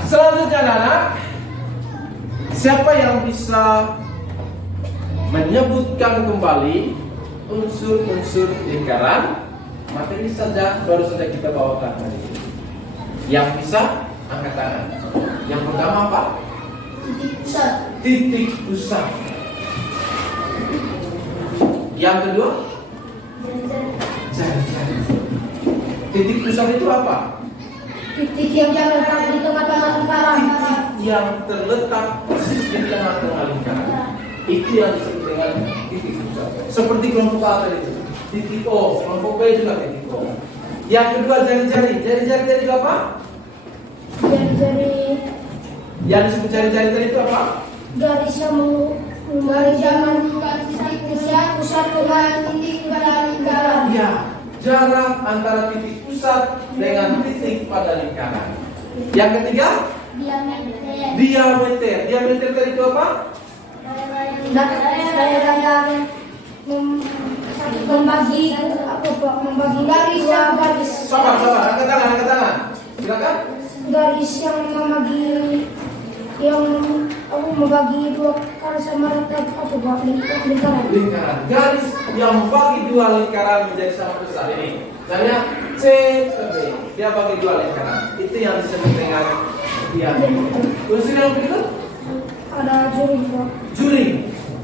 Selanjutnya anak-anak, siapa yang bisa menyebutkan kembali unsur-unsur lingkaran materi saja baru saja kita bawakan hari ini? Yang bisa angkat tangan. Yang pertama apa? Titik pusat. Titik pusat. Yang kedua? Jari-jari. Titik pusat itu apa? Titik yang terletak di tengah-tengah lingkaran. Yang terletak persis di tengah-tengah lingkaran. Itu yang disebut dengan titik pusat. Seperti kelompok A tadi itu, titik O. Kelompok B juga titik O. Yang kedua jari-jari. Jari-jari tadi itu apa? Jari-jari. Yang disebut jari-jari tadi itu apa? Garis yang titik pusat dengan titik pada lingkaran. Ya, jarak antara titik pusat dengan titik pada lingkaran. Yang ketiga, diameter. Diameter tadi itu apa? Daerah yang membagi garis yang garis. Sabar, angkat tangan. Silakan. Garis yang membagi dua garis sama rata lingkaran. Lingkaran. Garis yang membagi dua lingkaran menjadi sama besar ini. Misalnya C ke B, dia bagi dua lingkaran. Itu yang disebut dengan diameter. Unsur yang berikut? Ada juring, Pak. Juring.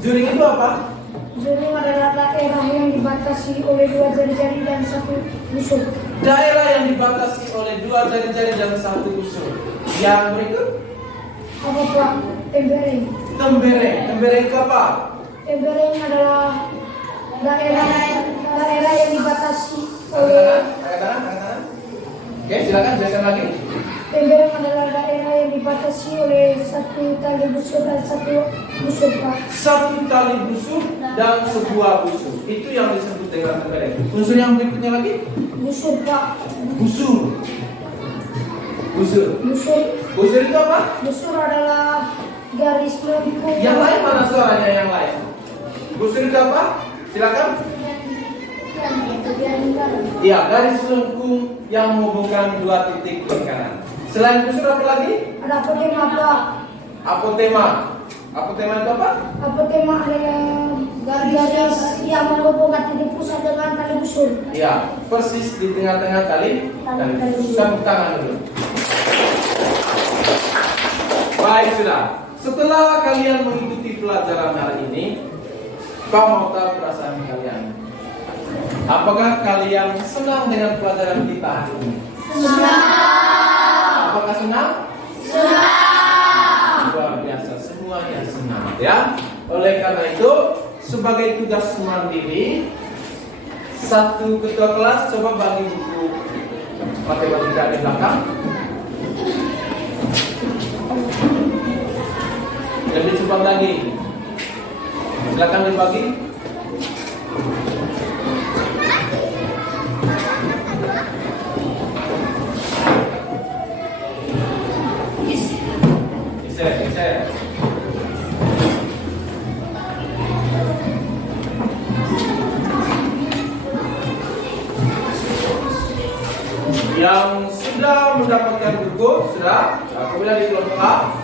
Juring itu apa? Juring adalah daerah yang dibatasi oleh dua jari-jari dan satu busur. Daerah yang dibatasi oleh dua jari-jari dan satu busur. Yang berikut? Apa, Pak? Tembereng. Tembereng itu apa? Tembereng adalah daerah yang dibatasi oleh. Angkat tangan. Oke, silakan jelaskan lagi. Tembereng adalah daerah yang dibatasi oleh satu tali busur dan satu busur, Pak. Satu tali busur dan sebuah busur. Itu yang disebut dengan tembereng. Unsur yang berikutnya lagi? Busur, Pak. Busur. Busur itu apa? Busur adalah garis melengkung. Yang lain mana suaranya yang lain? Busur itu apa? Silakan. Ya, garis lengkung yang menghubungkan dua titik lingkaran. Selain busur apa lagi? Ada apotema, Pak. Apotema itu apa? Apotema adalah garis yang menghubungkan titik pusat dengan tali busur. Ya, persis di tengah-tengah tali busur. Tepuk tangan dulu. Baik, sudah. Setelah kalian mengikuti pelajaran hari ini, Pak mau tahu perasaan kalian. Apakah kalian senang dengan pelajaran kita hari ini? Senang. Apakah senang? Senang. Luar biasa, semuanya senang ya. Oleh karena itu, sebagai tugas mandiri, satu ketua kelas coba bagi buku matematika di belakang. Lebih cepat lagi. Silakan dibagi. Geser. Yang sudah mendapatkan buku, sudah. Kemudian di kelompok A.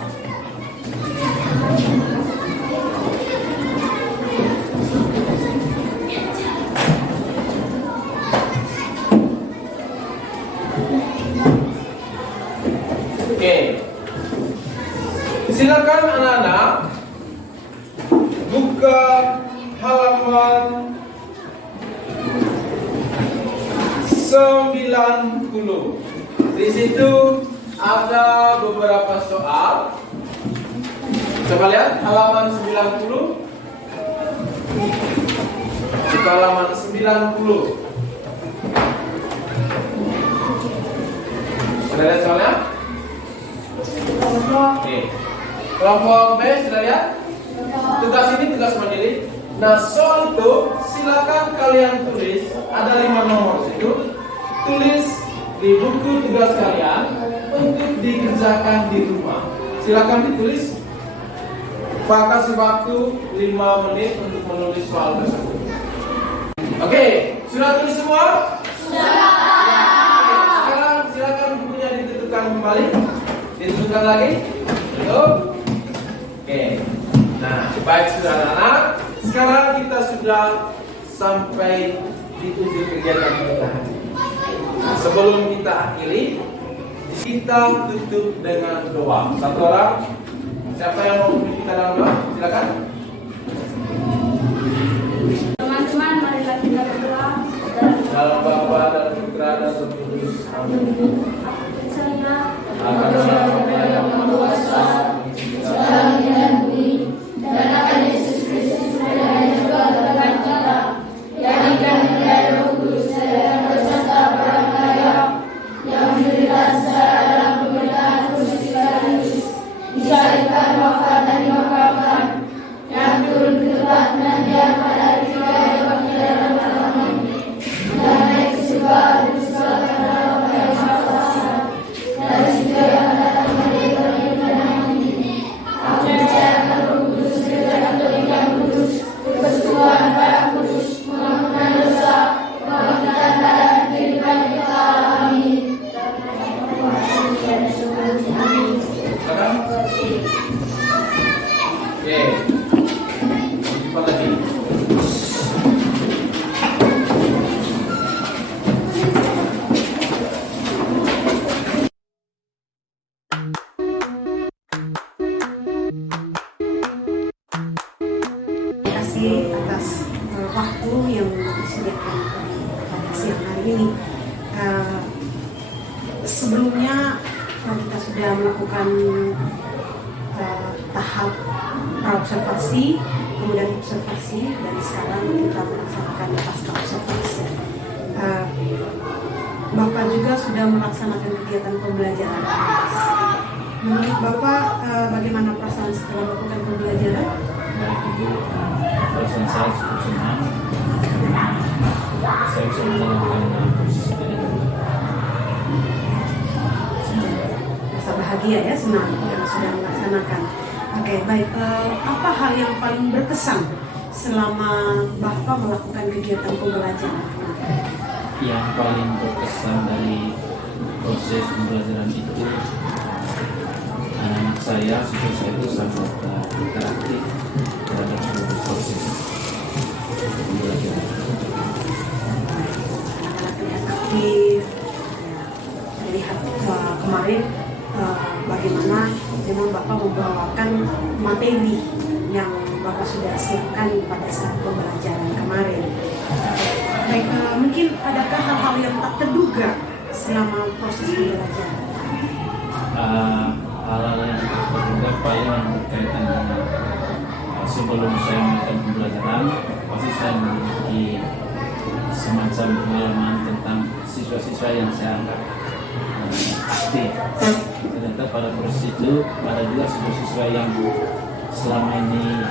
Oke. Silakan anak-anak buka halaman 90. Di situ ada beberapa soal. Coba lihat halaman 90. Buka halaman 90. Sudah lihat soalnya? Oke. Kelompok B sudah lihat? Tugas ini tugas mandiri. Nah, soal itu silakan kalian tulis. Ada 5 nomor situ. Tulis di buku tugas kalian untuk dikerjakan di rumah. Silakan ditulis Pak kasih waktu 5 menit untuk menulis soal tersebut. Oke, sudah tulis semua? Sudah. Sekarang silakan bukunya ditentukan kembali. Ditentukan lagi. Oke. Nah, baik saudara-anak. Sekarang kita sudah sampai di ujung kegiatan kita. Nah, sebelum kita akhiri, kita tutup dengan doa. Satu orang. Siapa yang mau memimpin kita dalam doa? Silakan. Teman-teman, marilah kita berdoa. Dalam Bapa dan Putra dan Roh Kudus. Amin. Saya Akan Bapa yang Maha Kuasa, Langit dan bumi, dan akan Yesus Kristus dan juga dengan kita, yang dikandung dari Roh Kudus dan berserta perangkaya, yang menderita secara dalam pemerintahan Kristus Yesus, disalibkan, wafat dan dimakamkan, yang turun ke tempat penantian pada hari ketiga yang bangkit dari antara mati, dan naik ke surga disebelah kanan Bapa yang Maha Kuasa, dari situ yang akan datang dari orang hidup dan yang mati. Aku percaya akan Roh Kudus, Gereja Katolik yang kudus, persekutuan para kudus, pengampunan dosa, kebangkitan badan, kehidupan kekal. Amin. Oke. Jumpa lagi. Terima kasih atas waktu yang disediakan pada siang hari ini. Sebelumnya kita sudah melakukan tahap praobservasi, kemudian observasi, dan sekarang kita melaksanakan pasca observasi. Bapak juga sudah melaksanakan kegiatan pembelajaran. Menurut Bapak, bagaimana perasaan setelah melakukan pembelajaran? Baik Ibu, perasaan saya cukup senang karena saya bisa menjalankan proses ini. Rasa bahagia ya, senang yang sudah melaksanakan. Oke, baik. Apa hal yang paling berkesan selama Bapak melakukan kegiatan pembelajaran? Yang paling berkesan dari proses pembelajaran itu, anak-anak saya, siswa saya itu sangat interaktif terhadap seluruh proses pembelajaran. Anak-anak aktif, melihat kemarin bagaimana memang Bapak membawakan materi yang Bapak sudah siapkan pada saat pembelajaran kemarin. Baik, mungkin adakah hal-hal yang tak terduga selama proses pembelajaran? Hal-hal yang terduga paling yang berkaitan dengan sebelum saya melakukan pembelajaran, pasti saya memiliki semacam pengalaman tentang siswa-siswa yang saya anggap aktif. Ternyata pada proses itu ada juga siswa-siswa yang selama ini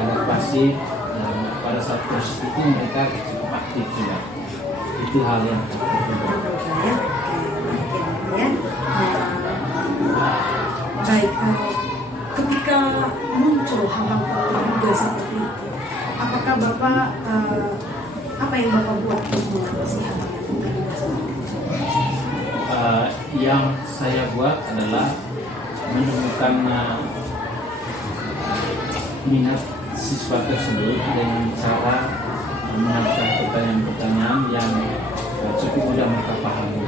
agak pasif, dan pada saat proses itu mereka cukup aktif juga. Itu hal yang baik. Ketika muncul hal-hal terduga seperti itu, apakah Bapak apa yang Bapak buat untuk mengatasi hal-hal yang terduga seperti itu? Yang saya buat adalah menemukan minat siswa tersebut dengan cara mengajukan pertanyaan-pertanyaan yang cukup mudah mereka pahami.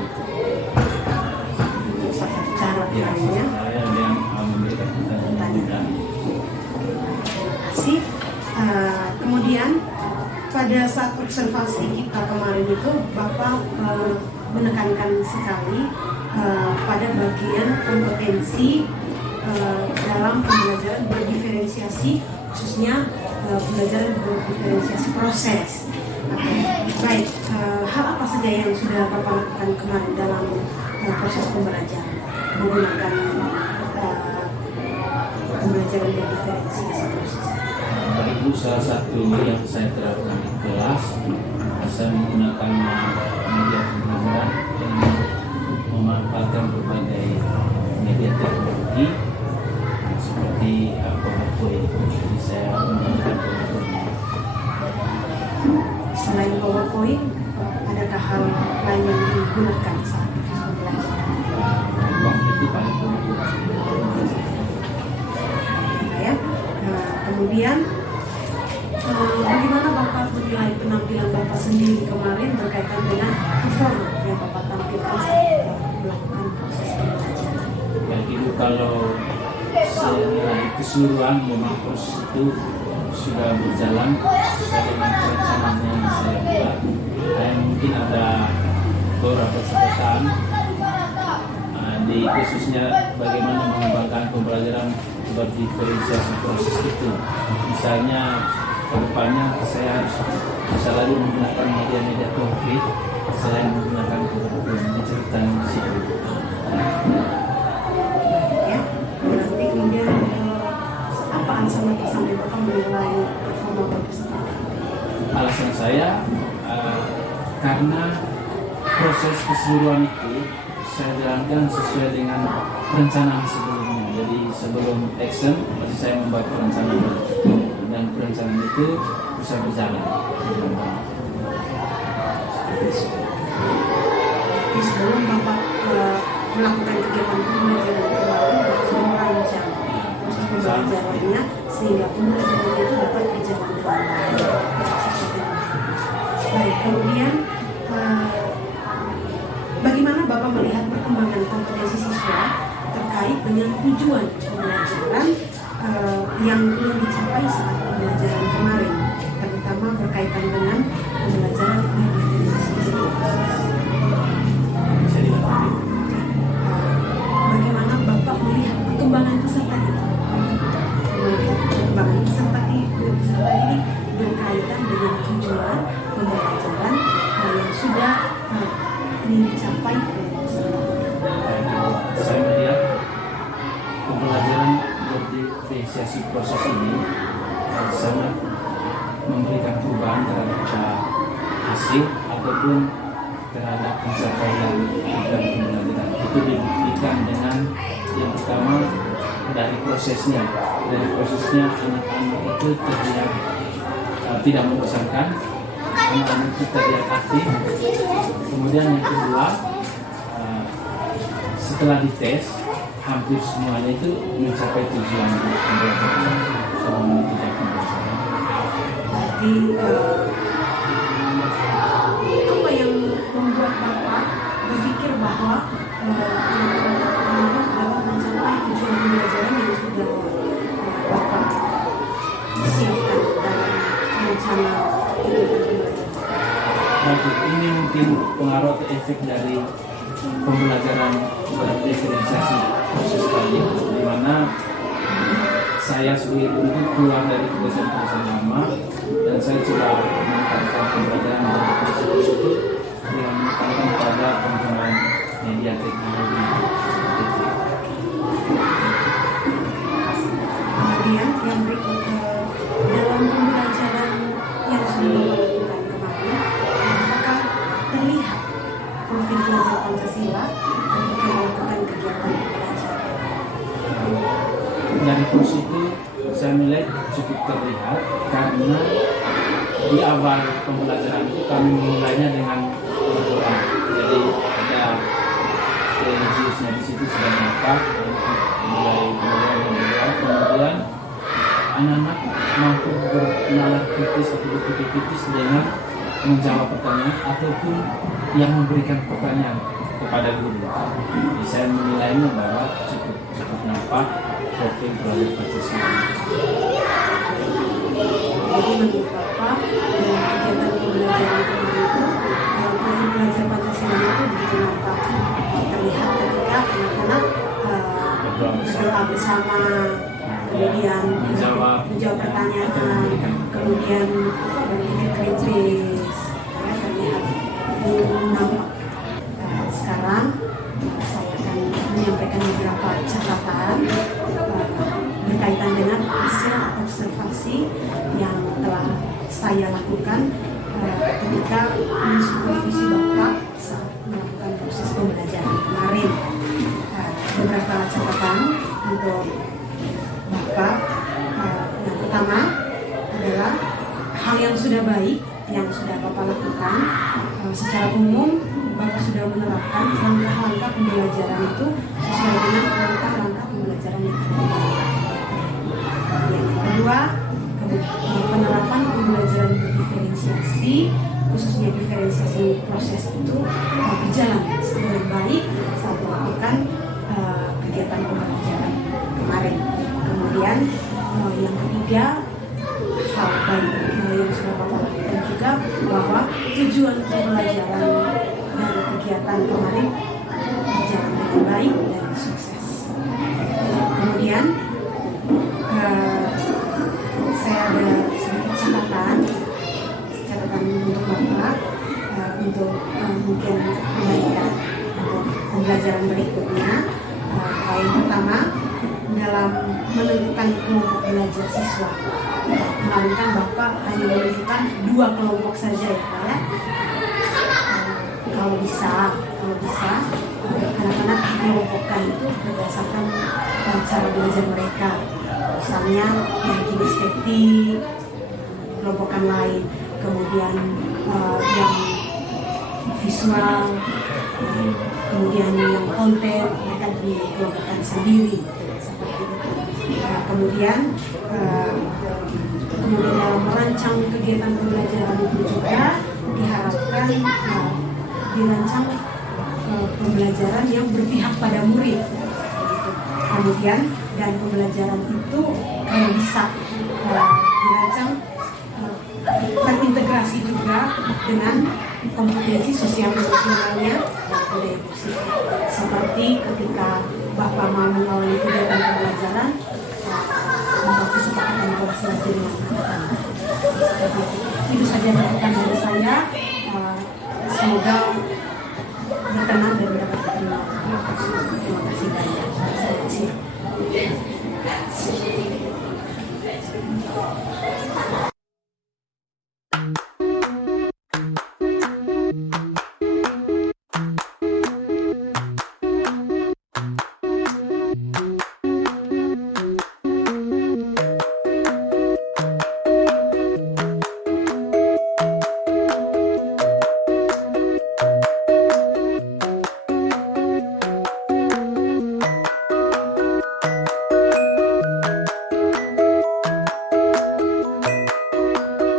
Cara Saya yang memberikan pertanyaan mudah. Terima kasih. Kemudian pada saat observasi kita kemarin itu Bapak menekankan sekali pada bagian kompetensi dalam pembelajaran berdiferensiasi, khususnya pembelajaran berdiferensiasi proses. Baik, hal apa saja yang sudah Bapak lakukan kemarin dalam proses pembelajaran menggunakan pembelajaran berdiferensiasi proses? Ibu, salah satu yang saya terapkan di kelas, saya menggunakan media pembelajaran dengan memanfaatkan berbagai media teknologi seperti PowerPoint, kemudian bagaimana Bapak menilai penampilan Bapak sendiri kemarin berkaitan dengan performa yang Bapak tampilkan saat melakukan proses pembelajaran? Baik Ibu, kalau secara keseluruhan memang proses itu sudah berjalan sesuai dengan perencanaan yang saya buat. Mungkin ada beberapa catatan di khususnya bagaimana mengembangkan pembelajaran berdiferensiasi proses itu. Misalnya kedepannya saya harus bisa lagi menggunakan media-media konkret selain menggunakan cerita di situ. Ya, berarti kemudian apa alasan Bapak sampai Bapak menilai performa Bapak seperti itu? Alasan saya karena proses keseluruhan itu saya jalankan sesuai dengan perencanaan sebelumnya. Jadi sebelum action pasti saya membuat perencanaan dan perencanaan itu bisa berjalan. Jadi sebelum Bapak melakukan kegiatan pembelajaran kemarin, Bapak sudah merancang proses pembelajarannya sehingga pembelajaran itu dapat berjalan dengan baik. Baik, kemudian bagaimana Bapak melihat perkembangan kompetensi siswa terkait dengan tujuan pembelajaran yang belum dicapai saat pembelajaran kemarin, terutama berkaitan dengan pembelajaran berdiferensiasi. Bagaimana Bapak melihat perkembangan peserta ini? Melihat perkembangan peserta ini berkaitan dengan tujuan pembelajaran yang sudah ingin dicapai oleh peserta. Saya melihat pembelajaran berdiferensiasi proses ini sangat memberikan perubahan terhadap hasil ataupun terhadap pencapaian dari pembelajaran. Itu dibuktikan dengan yang pertama dari prosesnya. Dari prosesnya anak-anak itu terlihat tidak membosankan, anak-anak itu terlihat aktif. Kemudian yang kedua, setelah dites hampir semuanya itu mencapai tujuan pembelajaran selama 3 pembelajaran. Jadi apa yang membuat Bapak berpikir bahwa anak-anak dapat mencapai tujuan pembelajaran yang sudah Bapak siapkan dalam rencana kegiatan pembelajaran? Nah, ini mungkin pengaruh atau efek dari pembelajaran berdiferensiasi proses tadi, di mana saya sebagai guru keluar dari kebiasaan lama dan saya coba meningkatkan pembelajaran berdiferensiasi itu dengan menekankan pada penggunaan media teknologi. Kemudian yang berikutnya, dalam pembelajaran yang sudah Bapak lakukan kemarin, apakah terlihat profil belajar Pancasila untuk melakukan kegiatan pembelajaran? Dari proses itu saya nilai cukup terlihat karena di awal pembelajaran itu kami memulainya dengan berdoa. Jadi ada religiusnya di situ sudah nampak, mulai pembelajaran dengan berdoa. Kemudian anak-anak mampu bernalar kritis atau berpikir kritis dengan menjawab pertanyaan ataupun yang memberikan pertanyaan kepada guru. Jadi saya menilainya bahwa cukup nampak profil belajar Pancasila. Jadi menurut Bapak dalam kegiatan pembelajaran kemarin itu profil belajar Pancasila itu begitu nampak terlihat ketika anak-anak berdoa bersama, kemudian menjawab pertanyaan, kemudian berpikir kritis, terlihat nampak. Sekarang saya akan menyampaikan beberapa catatan berkaitan dengan hasil observasi yang telah saya lakukan ketika mensupervisi Bapak saat melakukan proses pembelajaran kemarin. Beberapa catatan untuk Bapak. Yang pertama adalah hal yang sudah baik yang sudah Bapak lakukan. Secara umum Bapak sudah menerapkan langkah-langkah pembelajaran itu sesuai dengan langkah-langkah pembelajaran yang ada. Yang kedua, khususnya diferensiasi proses itu berjalan dengan baik saat melakukan kegiatan pembelajaran kemarin. Kemudian yang ketiga, hal baik yang sudah Bapak lakukan juga bahwa tujuan pembelajaran dari kegiatan kemarin berjalan dengan baik dan sukses. Kemudian saya ada sedikit catatan untuk Bapak untuk mungkin kebaikan untuk pembelajaran berikutnya. Yang pertama, dalam menentukan kelompok belajar siswa, kemarin kan Bapak hanya menentukan 2 kelompok saja ya Pak ya. Kalau bisa anak-anak dikelompokkan itu berdasarkan cara belajar mereka. Misalnya yang kinestetik, kelompokan lain, kemudian yang visual, kemudian yang konten mereka dikelompokkan sendiri seperti itu. Kemudian dalam merancang kegiatan pembelajaran itu juga diharapkan dirancang pembelajaran yang berpihak pada murid. Kemudian dan pembelajaran itu kalau bisa dirancang terintegrasi juga dengan kompetensi sosial emosionalnya dan budaya positif. Seperti ketika Bapak mau mengawali kegiatan pembelajaran, membuat kesepakatan kolaborasi dengan anak-anak. Itu saja catatan dari saya. Semoga berkenan dan dapat diterima. Terima kasih banyak. Terima kasih.